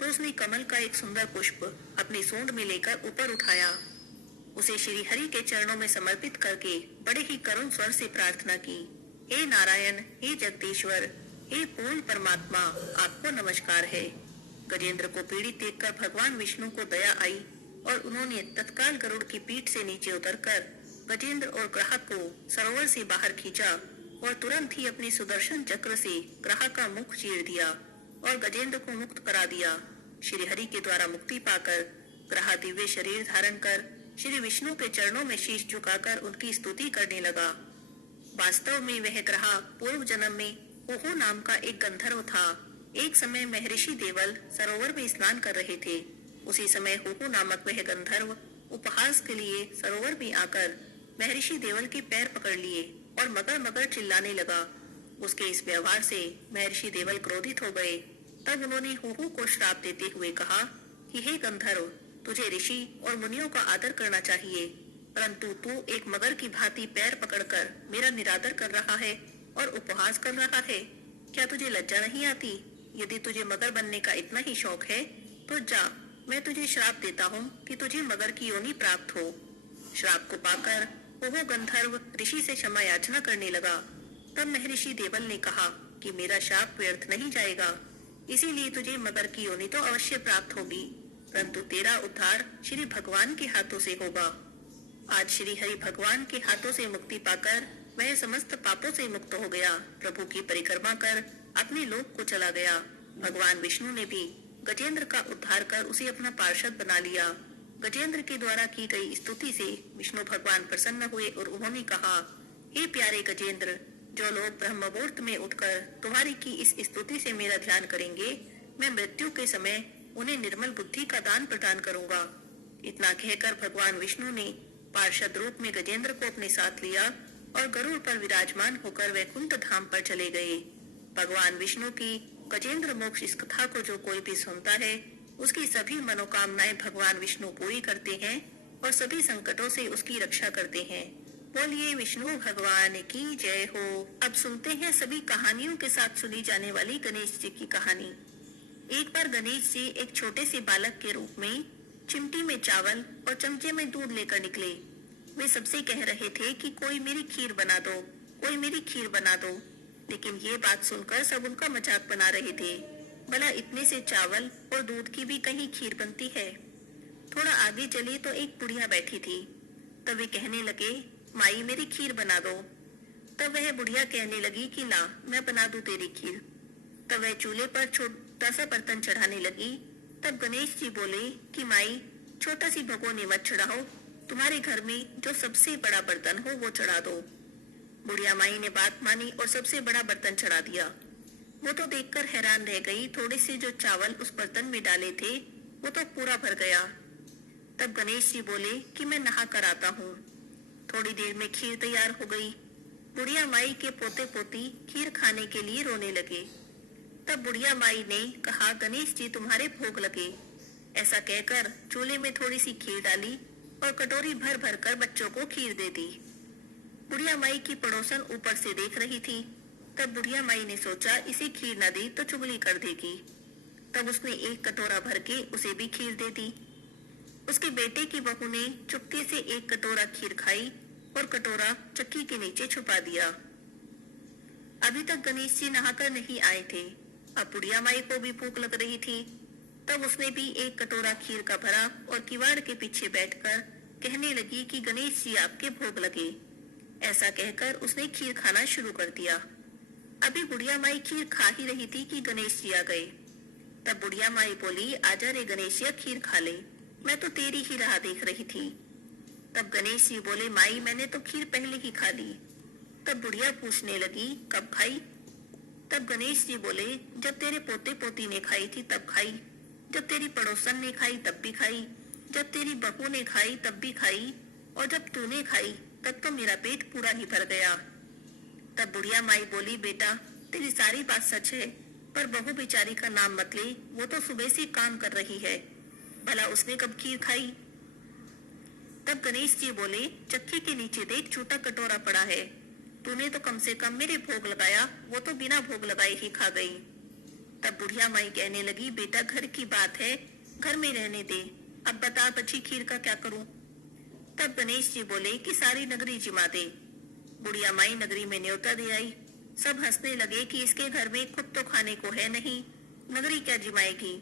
तो उसने कमल का एक सुंदर पुष्प अपनी सूंड में लेकर ऊपर उठाया, उसे श्री हरि के चरणों में समर्पित करके बड़े ही करुण स्वर से प्रार्थना की, हे नारायण, हे जगदीश्वर, हे पूर्ण परमात्मा, आपको नमस्कार है। गजेंद्र को पीड़ित देखकर भगवान विष्णु को दया आई और उन्होंने तत्काल गरुड़ की पीठ से नीचे उतरकर गजेंद्र और ग्राहक को सरोवर से बाहर खींचा और तुरंत ही अपने सुदर्शन चक्र से ग्राहक का मुख चीर दिया और गजेंद्र को मुक्त करा दिया। श्री हरि के द्वारा मुक्ति पाकर ग्राह दिव्य शरीर धारण कर श्री विष्णु के चरणों में शीश झुकाकर उनकी स्तुति करने लगा। वास्तव में वह ग्राह पूर्व जन्म में ओहो नाम का एक गंधर्व था। एक समय महर्षि देवल सरोवर में स्नान कर रहे थे। उसी समय होहू नामक वह गंधर्व उपहास के लिए सरोवर में आकर महर्षि देवल के पैर पकड़ लिए और मगर मगर चिल्लाने लगा। उसके इस व्यवहार से महर्षि देवल क्रोधित हो गए। तब उन्होंने होहू को श्राप देते हुए कहा कि हे गंधर्व, तुझे ऋषि और मुनियों का आदर करना चाहिए, परंतु तू एक मगर की भांति पैर पकड़कर मेरा निरादर कर रहा है और उपहास कर रहा है। क्या तुझे लज्जा नहीं आती? यदि तुझे मगर बनने का इतना ही शौक है तो जा, मैं तुझे श्राप देता हूँ कि तुझे मगर की योनि प्राप्त हो। श्राप को पाकर वह गंधर्व ऋषि से क्षमा याचना करने लगा। तब महर्षि देवल ने कहा कि मेरा शाप व्यर्थ नहीं जाएगा, इसीलिए तुझे मगर की योनि तो अवश्य प्राप्त होगी, परंतु तेरा उद्धार श्री भगवान के हाथों से होगा। आज श्री हरि भगवान के हाथों से मुक्ति पाकर वह समस्त पापों से मुक्त हो गया। प्रभु की परिक्रमा कर अपने लोक को चला गया। भगवान विष्णु ने भी गजेंद्र का उद्धार कर उसे अपना पार्षद बना लिया। गजेंद्र के द्वारा की गई स्तुति से विष्णु भगवान प्रसन्न हुए और उन्होंने कहा, हे प्यारे गजेंद्र, जो लोग ब्रह्म मुहूर्त में उठकर तुम्हारी की इस स्तुति से मेरा ध्यान करेंगे, मैं मृत्यु के समय उन्हें निर्मल बुद्धि का दान प्रदान करूंगा। इतना कहकर भगवान विष्णु ने पार्षद रूप में गजेंद्र को अपने साथ लिया और गरुड़ पर विराजमान होकर वैकुंठ धाम पर चले गए। भगवान विष्णु की गजेंद्र मोक्ष इस कथा को जो कोई भी सुनता है, उसकी सभी मनोकामनाएं भगवान विष्णु पूरी करते हैं और सभी संकटों से उसकी रक्षा करते हैं। बोलिए विष्णु भगवान की जय हो। अब सुनते हैं सभी कहानियों के साथ सुनी जाने वाली गणेश जी की कहानी। एक बार गणेश जी एक छोटे से बालक के रूप में चिमटी में चावल और चमचे में दूध लेकर निकले। वे सबसे कह रहे थे कि कोई मेरी खीर बना दो, कोई मेरी खीर बना दो। लेकिन ये बात सुनकर सब उनका मजाक बना रहे थे। भला इतने से चावल और दूध की भी कहीं खीर बनती है? थोड़ा आगे चले तो एक बुढ़िया बैठी थी। तब वे कहने लगे, माई मेरी खीर बना दो। तब वह बुढ़िया कहने लगी कि ला, मैं बना दूं तेरी खीर। तब वह चूल्हे पर छोटा सा बर्तन चढ़ाने लगी। तब गणेश जी बोले कि माई, छोटा सी भगोनी मत चढ़ाओ, तुम्हारे घर में जो सबसे बड़ा बर्तन हो वो चढ़ा दो। बुढ़िया माई ने बात मानी और सबसे बड़ा बर्तन चढ़ा दिया। वो तो देखकर हैरान रह गई। थोड़े से जो चावल उस बर्तन में डाले थे वो तो पूरा भर गया। तब गणेश जी बोले कि मैं नहा कर आता हूँ। थोड़ी देर में खीर तैयार हो गई। बुढ़िया माई के पोते पोती खीर खाने के लिए रोने लगे। तब बुढ़िया माई ने कहा, गणेश जी तुम्हारे भोग लगे। ऐसा कहकर चूल्हे में थोड़ी सी खीर डाली और कटोरी भर भर कर बच्चों को खीर दे दी। बुढ़िया माई की पड़ोसन ऊपर से देख रही थी। तब बुढ़िया माई ने सोचा, इसे खीर न दी तो चुगली कर देगी। तब उसने एक कटोरा भर के उसे भी खीर दे दी। उसके बेटे की बहू ने चुपके से एक कटोरा खीर खाई और कटोरा चक्की के नीचे छुपा दिया। अभी तक गणेश जी नहाकर नहीं आए थे। अब बुढ़िया माई को भी भूख लग रही थी। तब उसने भी एक कटोरा खीर का भरा और किवाड़ के पीछे बैठकर कहने लगी कि गणेश जी आपके भोग लगे। ऐसा कहकर उसने खीर खाना शुरू कर दिया। अभी बुढ़िया माई खीर खा ही रही थी कि गणेश जी आ गए। तब बुढ़िया माई बोली, आजा रे गणेश, खीर खा ले, मैं तो तेरी ही राह देख रही थी। तब गणेश जी बोले, माई मैंने तो खीर पहले ही खा ली। तब बुढ़िया पूछने लगी, कब खाई? तब गणेश जी बोले, जब तेरे पोते पोती ने खाई थी तब खाई, जब तेरी पड़ोसन ने खाई तब भी खाई, जब तेरी बहू ने खाई तब भी खाई, और जब तूने खाई तब तो मेरा पेट पूरा ही भर गया। तब बुढ़िया माई बोली, बेटा तेरी सारी बात सच है, पर बहू बेचारी का नाम मत ले, वो तो सुबह से काम कर रही है, भला उसने कब खीर खाई? तब गणेश जी बोले, चक्की के नीचे देख छोटा कटोरा पड़ा है, तूने तो कम से कम मेरे भोग लगाया, वो तो बिना भोग लगाए ही खा गई। तब बुढ़िया माई कहने लगी, बेटा घर की बात है, घर में रहने दे, अब बता बची खीर का क्या करूं। तब गणेश जी बोले कि सारी नगरी जिमा दे। बुढ़िया माई नगरी में न्योता दे आई। सब हंसने लगे कि इसके घर में खुद तो खाने को है नहीं, नगरी क्या जिमाएगी।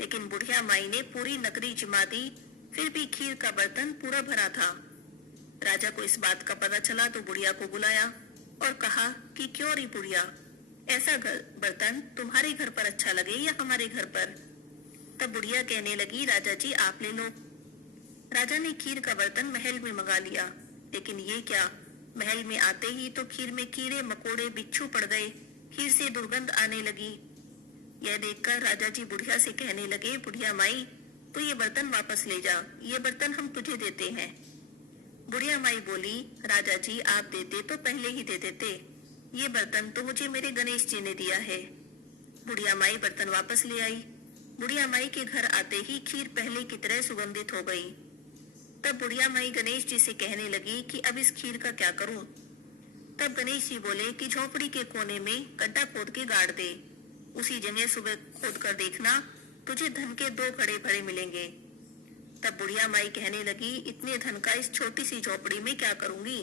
लेकिन बुढ़िया माई ने पूरी नगरी जिमा दी, फिर भी खीर का बर्तन पूरा भरा था। राजा को इस बात का पता चला तो बुढ़िया को बुलाया और कहा कि क्यों री बुढ़िया, ऐसा बर्तन तुम्हारे घर पर अच्छा लगे या हमारे घर पर। तब बुढ़िया कहने लगी, राजा जी आप ले लो। राजा ने खीर का बर्तन महल में मंगा लिया, लेकिन ये क्या, महल में आते ही तो खीर में कीड़े मकोड़े बिच्छू पड़ गए, खीर से दुर्गंध आने लगी। यह देखकर राजा जी बुढ़िया से कहने लगे, बुढ़िया माई तो ये बर्तन वापस ले जा, ये बर्तन हम तुझे देते हैं। बुढ़िया माई बोली, राजा जी आप देते तो पहले ही दे देते, ये बर्तन तो मुझे मेरे गणेश जी ने दिया है। बुढ़िया माई बर्तन वापस ले आई। बुढ़िया माई के घर आते ही खीर पहले की तरह सुगंधित हो गई। तब बुढ़िया माई गणेश जी से कहने लगी कि अब इस खीर का क्या करूं। तब गणेश जी बोले कि झोपड़ी के कोने में गड्ढा खोद के गाड़ दे, उसी जगह सुबह खोद कर देखना, तुझे धन के 2 घड़े भरे मिलेंगे। तब बुढ़िया माई कहने लगी, इतने धन का इस छोटी सी झोपड़ी में क्या करूंगी।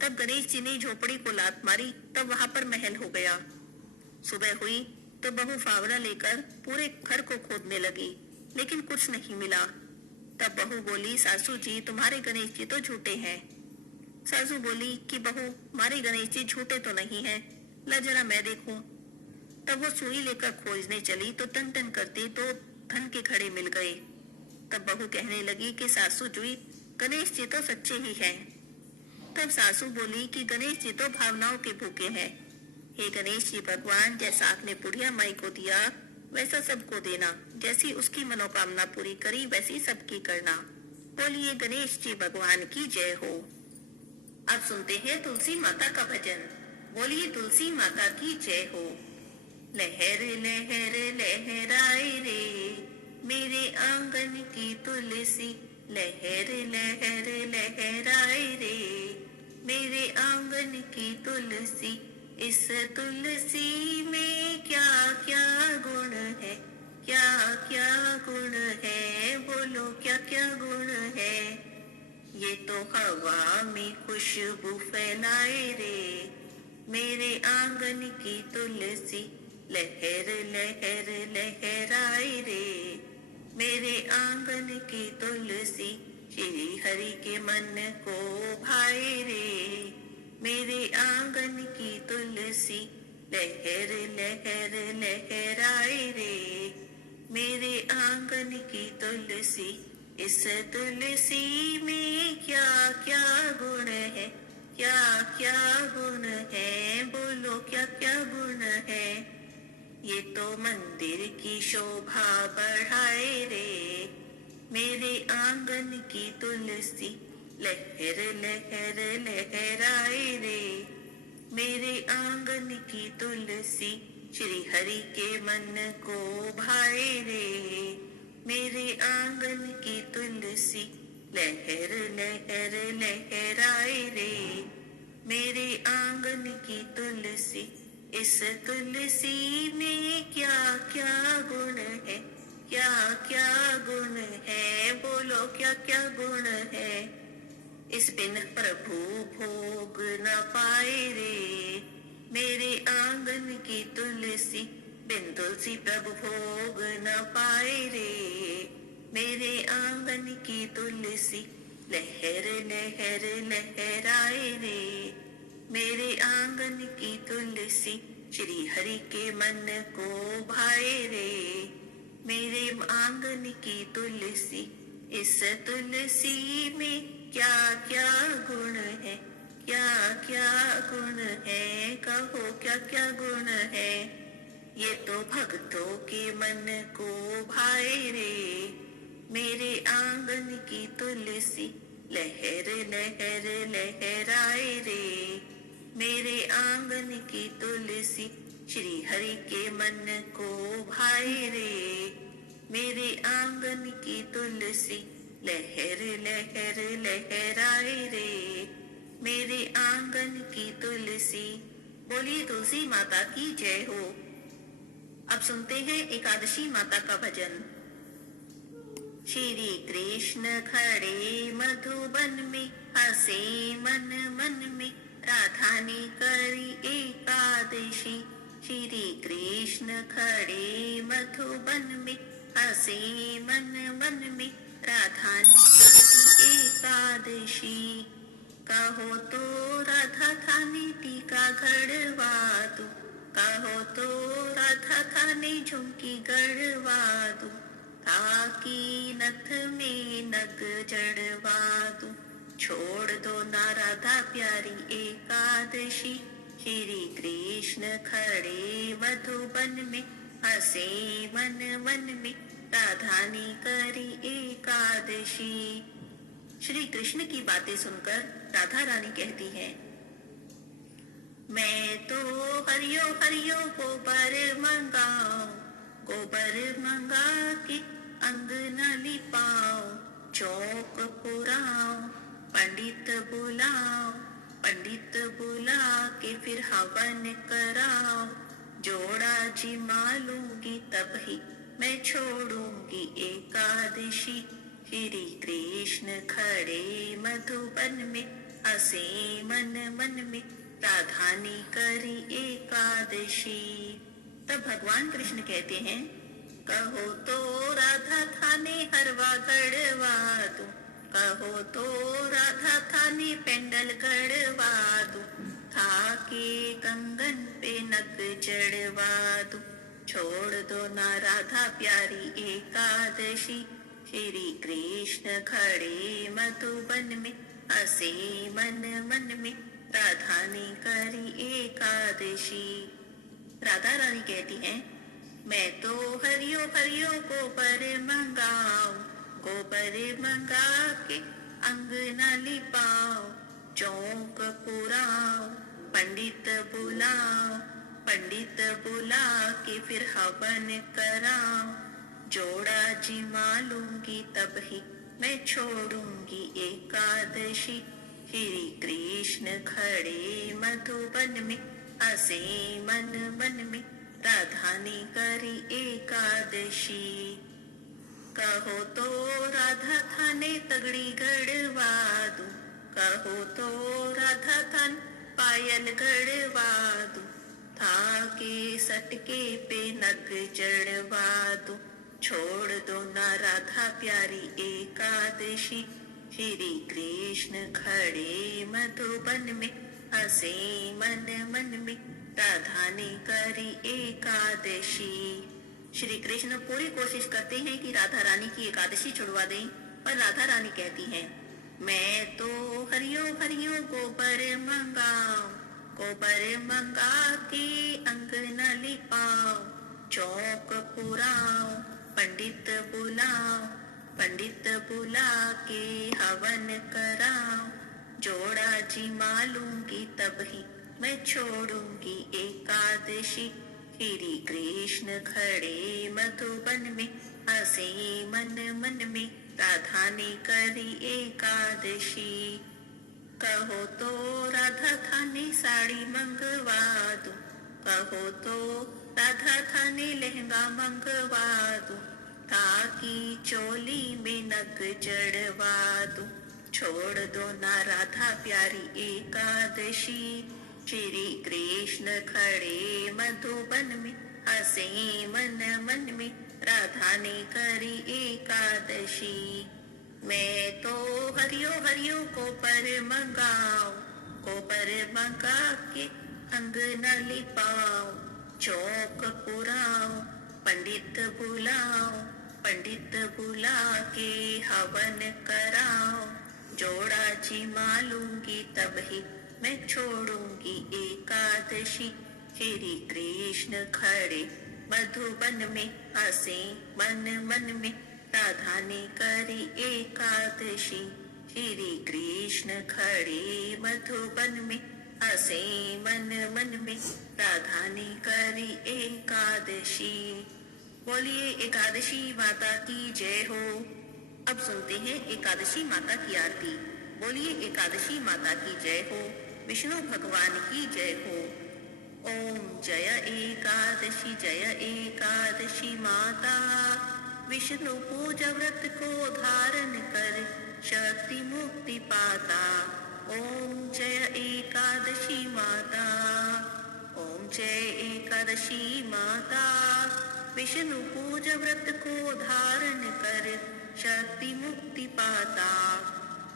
तब गणेश जी ने झोपड़ी को लात मारी, तब वहां पर महल हो गया। सुबह हुई तो बहू फावड़ा लेकर पूरे घर को खोदने लगी, लेकिन कुछ नहीं मिला। तब बहू बोली, सासू जी तुम्हारे गणेश जी तो झूठे हैं। सासू बोली कि बहू हमारे गणेश जी झूठे तो नहीं हैं, ला जरा मैं देखूं। तब वो सुई लेकर खोजने चली तो टन टन करती तो धन के घड़े मिल गए। तब बहू कहने लगी कि सासू जी गणेश जी तो सच्चे ही हैं। तब सासू बोली कि गणेश जी तो भावनाओं के भूखे हैं। हे गणेश जी भगवान, जैसा आपने बुढ़िया माई को दिया वैसा सबको देना, जैसी उसकी मनोकामना पूरी करी वैसी सबकी करना। बोलिए गणेश जी भगवान की जय हो। अब सुनते हैं तुलसी माता का भजन। बोलिए तुलसी माता की जय हो। लहर लहर लहराए रे मेरे आंगन की तुलसी, लहर लहर लहराए रे मेरे आंगन की तुलसी। इस तुलसी में क्या क्या गुण है, क्या क्या गुण है, बोलो क्या क्या गुण है। ये तो हवा में खुशबू फैलाए रे मेरे आंगन की तुलसी, लहर लहर लहराए रे मेरे आंगन की तुलसी। श्री हरि के मन को भाए रे मेरे आंगन की तुलसी, लहर लहर लहराए रे मेरे आंगन की तुलसी। इस तुलसी में क्या क्या गुण है, क्या क्या गुण है, बोलो क्या क्या गुण है। ये तो मंदिर की शोभा बढ़ाए रे मेरे आंगन की तुलसी, लहर लहर लहराए रे मेरे आंगन की तुलसी। श्री हरि के मन को भाए रे मेरे आंगन की तुलसी, लहर लहर लहराए रे मेरे आंगन की तुलसी। इस तुलसी में क्या क्या गुण है, क्या क्या गुण है, बोलो क्या क्या गुण है। इस बिन प्रभु भोग न पाए रे मेरे आंगन की तुलसी, बिन तुलसी प्रभु भोग न पाए रे मेरे आंगन की तुलसी। लहर लहर लहराए रे मेरे आंगन की तुलसी। श्री हरि के मन को भाए रे मेरे आंगन की तुलसी। इस तुलसी में क्या क्या गुण है, क्या क्या गुण है, कहो क्या क्या गुण है। ये तो भक्तों के मन को भाए रे मेरे आंगन की तुलसी, लहर लहर लहराए रे मेरे आंगन की तुलसी। श्री हरि के मन को भाए रे मेरे आंगन की तुलसी, लहर लहर लहराए रे मेरे आंगन की तुलसी। बोलिए तुलसी माता की जय हो। अब सुनते हैं एकादशी माता का भजन। श्री कृष्ण खड़े मधुबन में, हंसे मन मन में, राधा ने करी एकादशी। श्री कृष्ण खड़े मधुबन में, हंसे मन मन में, राधा ने करी एकादशी। कहो तो राधा थाने टीका गढ़वा दूं, कहो तो राधा थाने झुमकी गढ़वा दूं, ताकि नथ में नग जड़वा दूं। छोड़ दो ना राधा प्यारी एकादशी। श्री कृष्ण खड़े मधुबन में, हंसे मन मन में, राधा ने करी एकादशी। श्री कृष्ण की बातें सुनकर राधा रानी कहती है, मैं तो हरियो हरियो गोबर मंगाऊं, गोबर मंगा के अंगना लिपाऊं, चौक पुराऊं, पंडित बुलाऊं, पंडित बुला के फिर हवन कराऊं, जोड़ा जी मालूंगी तब ही मैं छोड़ूंगी एकादशी। श्री कृष्ण खड़े मधुबन में, हंसे मन मन में, राधा ने करी एकादशी। तब भगवान कृष्ण कहते हैं, कहो तो राधा थाने हरवा गढ़वा दूं, कहो तो राधा थाने पेंडल गढ़वा दूं, था के कंगन पे नग जड़वा दूं। छोड़ दो ना राधा प्यारी एकादशी। श्री कृष्ण खड़े मधुबन में, हंसे मन मन में, राधा ने करी एकादशी। राधा रानी कहती हैं, मैं तो हरियो हरियो गोबर मंगाऊं, गोबर मंगा के अंगना लिपाऊं, चौक पुराऊं, पंडित बुलाऊं, पंडित बुला के फिर हवन कराऊं, जोड़ा जी मालूंगी तब ही मैं छोड़ूंगी एकादशी। श्री कृष्ण खड़े मधुबन में, हंसे मन मन में, राधा ने करी एकादशी। कहो तो राधा थाने तगड़ी गढ़वा दूं, कहो तो राधा थान पायल गढ़वा दूं, था के सटके पे नग जड़वा दूं। छोड़ दो ना राधा प्यारी एकादशी। श्री कृष्ण खड़े मधुबन में, हंसे मन मन में, राधा ने करी एकादशी। श्री कृष्ण पूरी कोशिश करते हैं कि राधा रानी की एकादशी छुड़वा दें, पर राधा रानी कहती हैं, मैं तो हरियो हरियो गोबर मंगाऊं, गोबर मंगा के अंगना लिपाऊं, चौक पुराऊं, पंडित बुलाऊं, पंडित बुला के हवन कराऊं, जोड़ा जी मालूंगी तब ही मैं छोड़ूंगी एकादशी। श्री कृष्ण खड़े मधुबन में, हंसे मन मन में, राधा ने करी एकादशी। कहो तो राधा थाने साड़ी मंगवा दूं, कहो तो राधा थाने लहंगा मंगवा दूं, ताकि चोली में नग जड़वा दूं। छोड़ दो ना राधा प्यारी एकादशी। श्री कृष्ण खड़े मधुबन में, हंसे मन मन में, राधा ने करी एकादशी। मैं तो हरियो हरियो गोबर मंगाऊं, गोबर मंगा के अंगना लिपाऊं, चौक पुराऊं, पंडित बुलाऊं, पंडित बुला के हवन कराऊं, जोड़ा जी मालूंगी तब ही मैं छोड़ूंगी एकादशी। श्री कृष्ण खड़े मधुबन में, हंसे मन मन में, राधा ने करी एकादशी। श्री कृष्ण खड़े मधुबन में, हंसे मन मन में, राधा ने करी एकादशी। बोलिए एकादशी माता की जय हो। अब सुनते हैं एकादशी माता की आरती। बोलिए एकादशी माता की जय हो। विष्णु भगवान की जय हो। ओम जय एकादशी माता, विष्णु पूजा व्रत को धारण कर शक्ति मुक्ति पाता। ओम जय एकादशी माता, ओम जय एकादशी माता, विष्णु पूजा व्रत को धारण कर शक्ति मुक्ति पाता।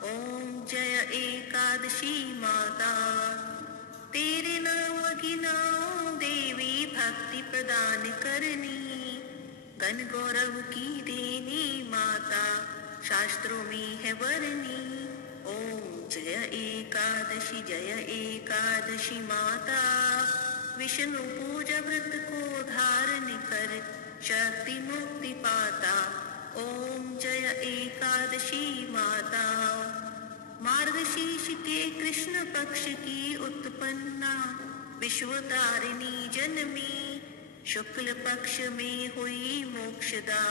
ओम जय एकादशी माता, तेरे नाम गिनाओ देवी भक्ति प्रदान करनी, गण गौरव की देनी माता शास्त्रों में है वर्णी। ओम जय एकादशी माता, विष्णु पूजा व्रत को धारण कर शक्ति मुक्ति पाता। ओम जय एकादशी माता, मार्गशीर्ष के कृष्ण पक्ष की उत्पन्ना विश्वतारिणी जन्मी, शुक्ल पक्ष में हुई मोक्षदा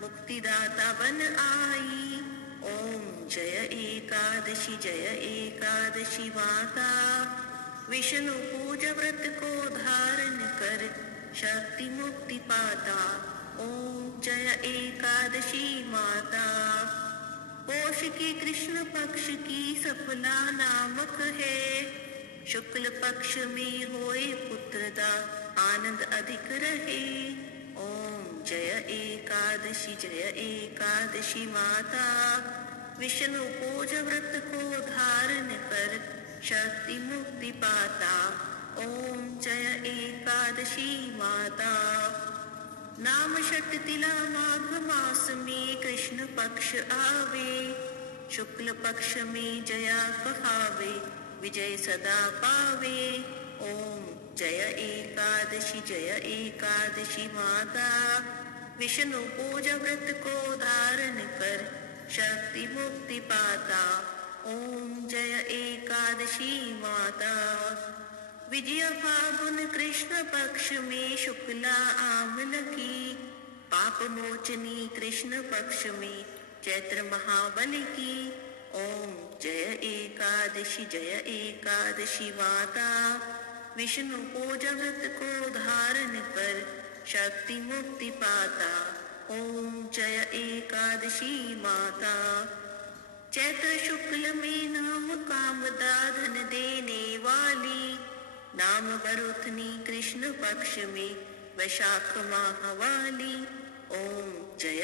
मुक्तिदाता बन आई। ओम जय एकादशी माता, विष्णु पूजा व्रत को धारण कर शक्ति मुक्ति पाता। ओम जय एकादशी माता, पोष के कृष्ण पक्ष की सफला नामक है, शुक्ल पक्ष में होए पुत्रदा आनंद अधिक रहे। ओम जय एकादशी माता, विष्णु पूजा व्रत को धारण कर शक्ति मुक्ति पाता। ओम जय एकादशी माता, नाम षट तिला माघ मास में कृष्ण पक्ष आवे, शुक्ल पक्ष में जया कहावे विजय सदा पावे। ओम जय एकादशी माता, विष्णु पूजा व्रत को धारण कर शक्ति मुक्ति पाता। ओम जय एकादशी माता, विजय फागुन कृष्ण पक्ष में शुक्ला आमल की, पाप मोचनी कृष्ण पक्ष में चैत्र महाबल की। ओम जय एकादशी माता, विष्णु पूजा व्रत को धारण कर शक्ति मुक्ति पाता। ओम जय एकादशी माता, चैत्र शुक्ल में नाम कामदा धन देने वाली, नाम बरुथनी कृष्ण पक्ष में वैशाख माह वाली। ओम जय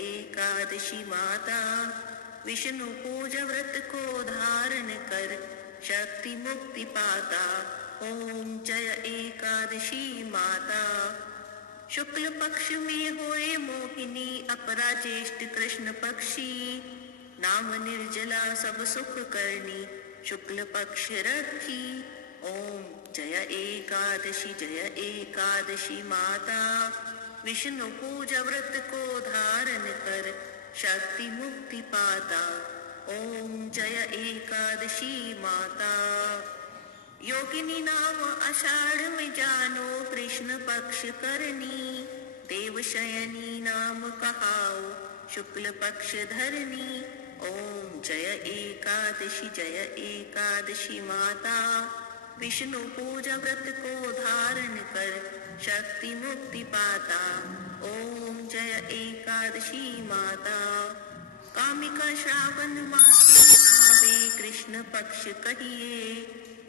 एकादशी माता, विष्णु पूजा व्रत को धारण कर शक्ति मुक्ति पाता। ओम जय एकादशी माता, शुक्ल पक्ष में होए मोहिनी अपरा ज्येष्ठ कृष्ण पक्षी, नाम निर्जला सब सुख करनी शुक्ल पक्ष रखी। ओम जय एकादशी माता, विष्णु पूजा व्रत को धारण कर शक्ति मुक्ति पाता। ओम जय एकादशी माता, योगिनी नाम आषाढ़ में जानो कृष्ण पक्ष करनी, देवशयनी नाम कहाओ शुक्ल पक्ष धरनी। ओम जय एकादशी माता, विष्णु पूजा व्रत को धारण कर शक्ति मुक्ति पाता। ओम जय एकादशी माता, कामिका श्रावण मास आवे कृष्ण पक्ष कहिए,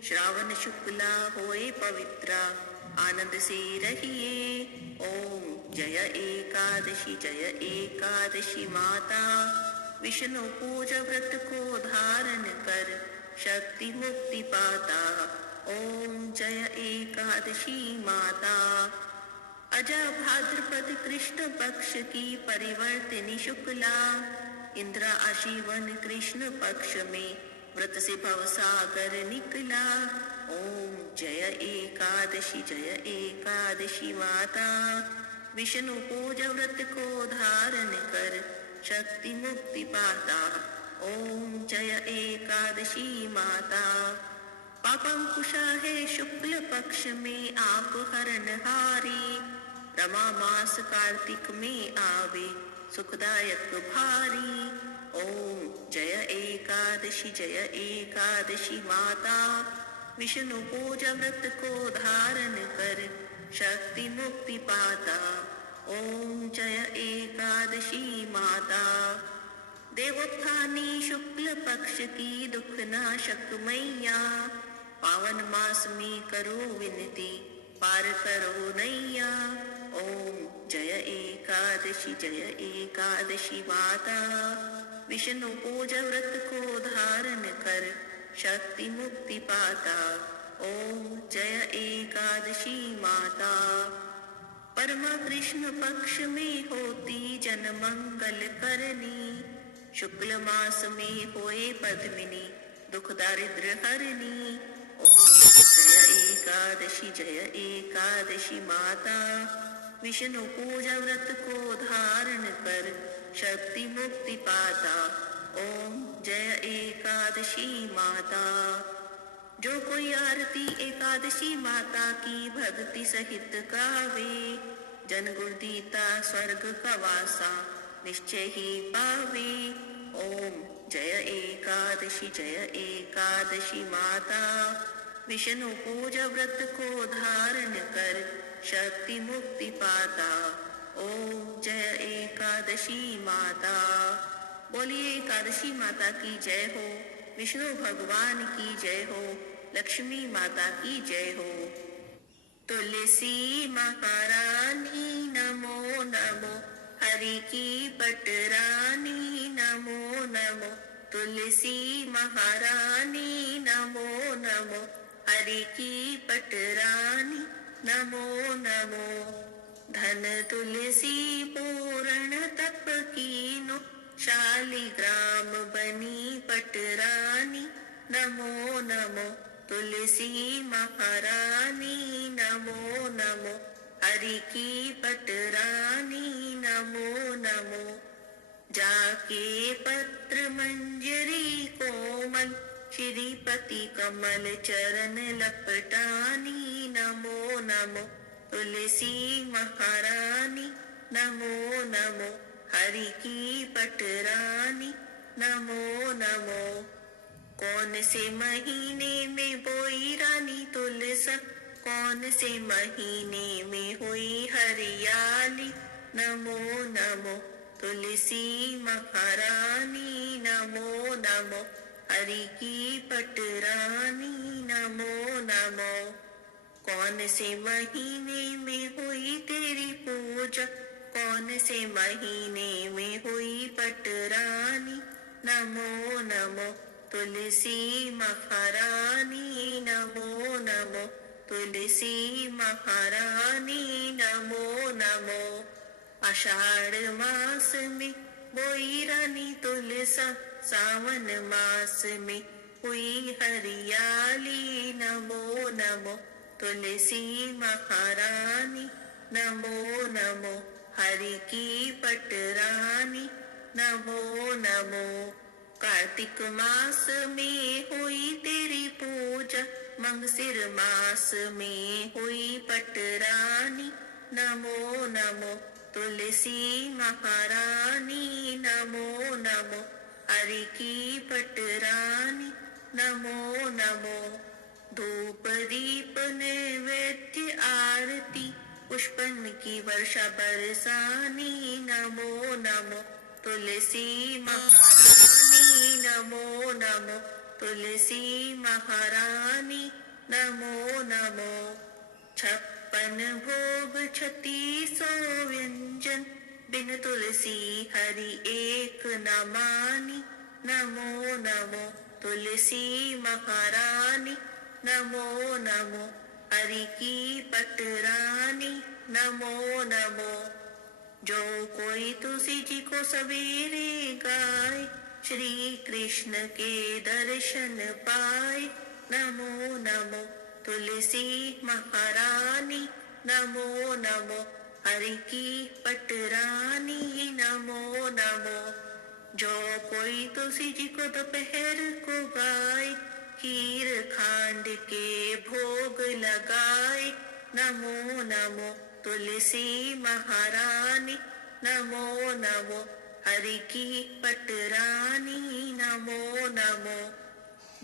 श्रावण शुक्ला होए पवित्रा आनंद से रहिए। ओम जय एकादशी माता, विष्णु पूजा व्रत को धारण कर शक्ति मुक्ति पाता। ओम जय एकादशी माता, अजा भाद्रपद कृष्ण पक्ष की परिवर्तिनी शुक्ला, इंद्रा आशीवन कृष्ण पक्ष में व्रत से भवसागर निकला। ओम जय एकादशी माता, विष्णु पूजा व्रत को धारण कर शक्ति मुक्ति पाता। ओम जय एकादशी माता, पापंकुशा है शुक्ल पक्ष में आप हरणहारी, रमा मास कार्तिक में आवे सुखदायक भारी। ओम जय एकादशी माता, विष्णु पूजा व्रत को धारण कर शक्ति मुक्ति पाता। ओम जय एकादशी माता। देवोत्थानी शुक्ल पक्ष की दुख नाशक मैया, पावन मास में करो विनती पार करो नैया। ओम जय एकादशी माता। विष्णु पूजा व्रत को धारण कर शक्ति मुक्ति पाता। ओम जय एकादशी माता। परमा कृष्ण पक्ष में होती जन मंगल करनी, शुक्ल मास में होए पद्मिनी दुख दारिद्र हरनी। ओम जय एकादशी माता। विष्णु पूजा व्रत को धारण कर शक्ति मुक्ति पाता। ओम जय एकादशी माता। जो कोई आरती एकादशी माता की भक्ति सहित गावे, जन गुरुदीता स्वर्ग का वासा निश्चय ही पावे। ओम जय एकादशी माता। विष्णु पूजा व्रत को धारण कर शक्ति मुक्ति पाता। ओम जय एकादशी माता। बोलिए एकादशी माता की जय हो, विष्णु भगवान की जय हो, लक्ष्मी माता की जय हो। तुलसी महारानी नमो नमो, हरि की पटरानी नमो नमो। तुलसी महारानी नमो नमो, हरि की पटरानी नमो नमो। धन तुलसी पूर्ण तप कीनो, शालिग्राम बनी पटरानी नमो नमो। तुलसी महारानी नमो नमो, हरि की पटरानी नमो नमो। जाके पत्र मंजरी कोमल, श्रीपति कमल चरण लपटानी नमो नमो। तुलसी महारानी नमो नमो, हरि की पटरानी नमो नमो। कौन से महीने में बोई रानी तुलसा, कौन से महीने में हुई हरियाली नमो नमो। तुलसी महारानी नमो नमो, हरि की पटरानी नमो नमो। कौन से महीने में हुई तेरी पूजा, कौन से महीने में हुई पटरानी नमो नमो। तुलसी महारानी नमो नमो। तुलसी महारानी नमो नमो। आषाढ़ मास में बोई रानी तुलसा, सावन मास में हुई हरियाली नमो नमो। तुलसी महारानी नमो नमो, हरि की पटरानी नमो नमो। कार्तिक मास में हुई तेरी पूजा, मंगसिर मास में हुई पटरानी नमो नमो। तुलसी महारानी नमो नमो, हरि की पटरानी नमो नमो। धूप दीप नैवेद्य आरती, पुष्पन की वर्षा बरसानी नमो नमो। तुलसी महारानी नमो नमो। तुलसी महारानी नमो नमो। 56 भोग 36 व्यंजन, बिन तुलसी हरि एक न मानी नमो नमो। तुलसी महारानी नमो नमो, हरि की पटरानी नमो नमो। जो कोई तुलसी जी को सवेरे गाए, श्री कृष्ण के दर्शन पाए नमो नमो। तुलसी महारानी नमो नमो, हरि की पटरानी नमो नमो। जो कोई तुलसी जी को दोपहर को गाए, खीर खांड के भोग लगाए नमो नमो। तुलसी महारानी नमो नमो, हरि की पटरानी नमो नमो।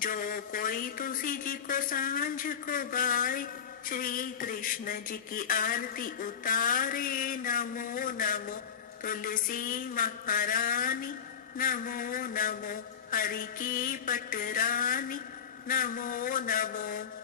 जो कोई तुलसी जी को सांझ को गाए, श्री कृष्ण जी की आरती उतारे। नमो नमो तुलसी महारानी, नमो नमो हरि की पटरानी, नमो नमो।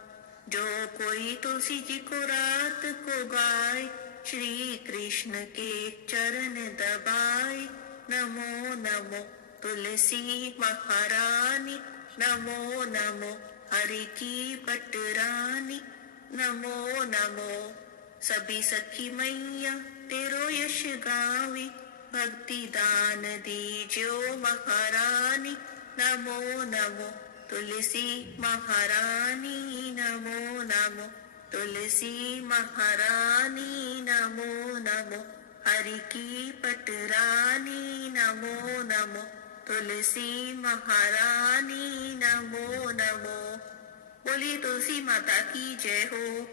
जो कोई तुलसी जी को रात को गाए, श्री कृष्ण के चरण दबाए। नमो नमो तुलसी महारानी, नमो नमो हरि की पटरानी, नमो नमो। सभी सखी मैया तेरो यश गावे, भक्ति दान दीजो महारानी। नमो नमो तुलसी महारानी, नमो नमो तुलसी महारानी, नमो नमो हरि की पटरानी, नमो नमो तुलसी महारानी, नमो नमो। बोलिए तुलसी माता की जय हो।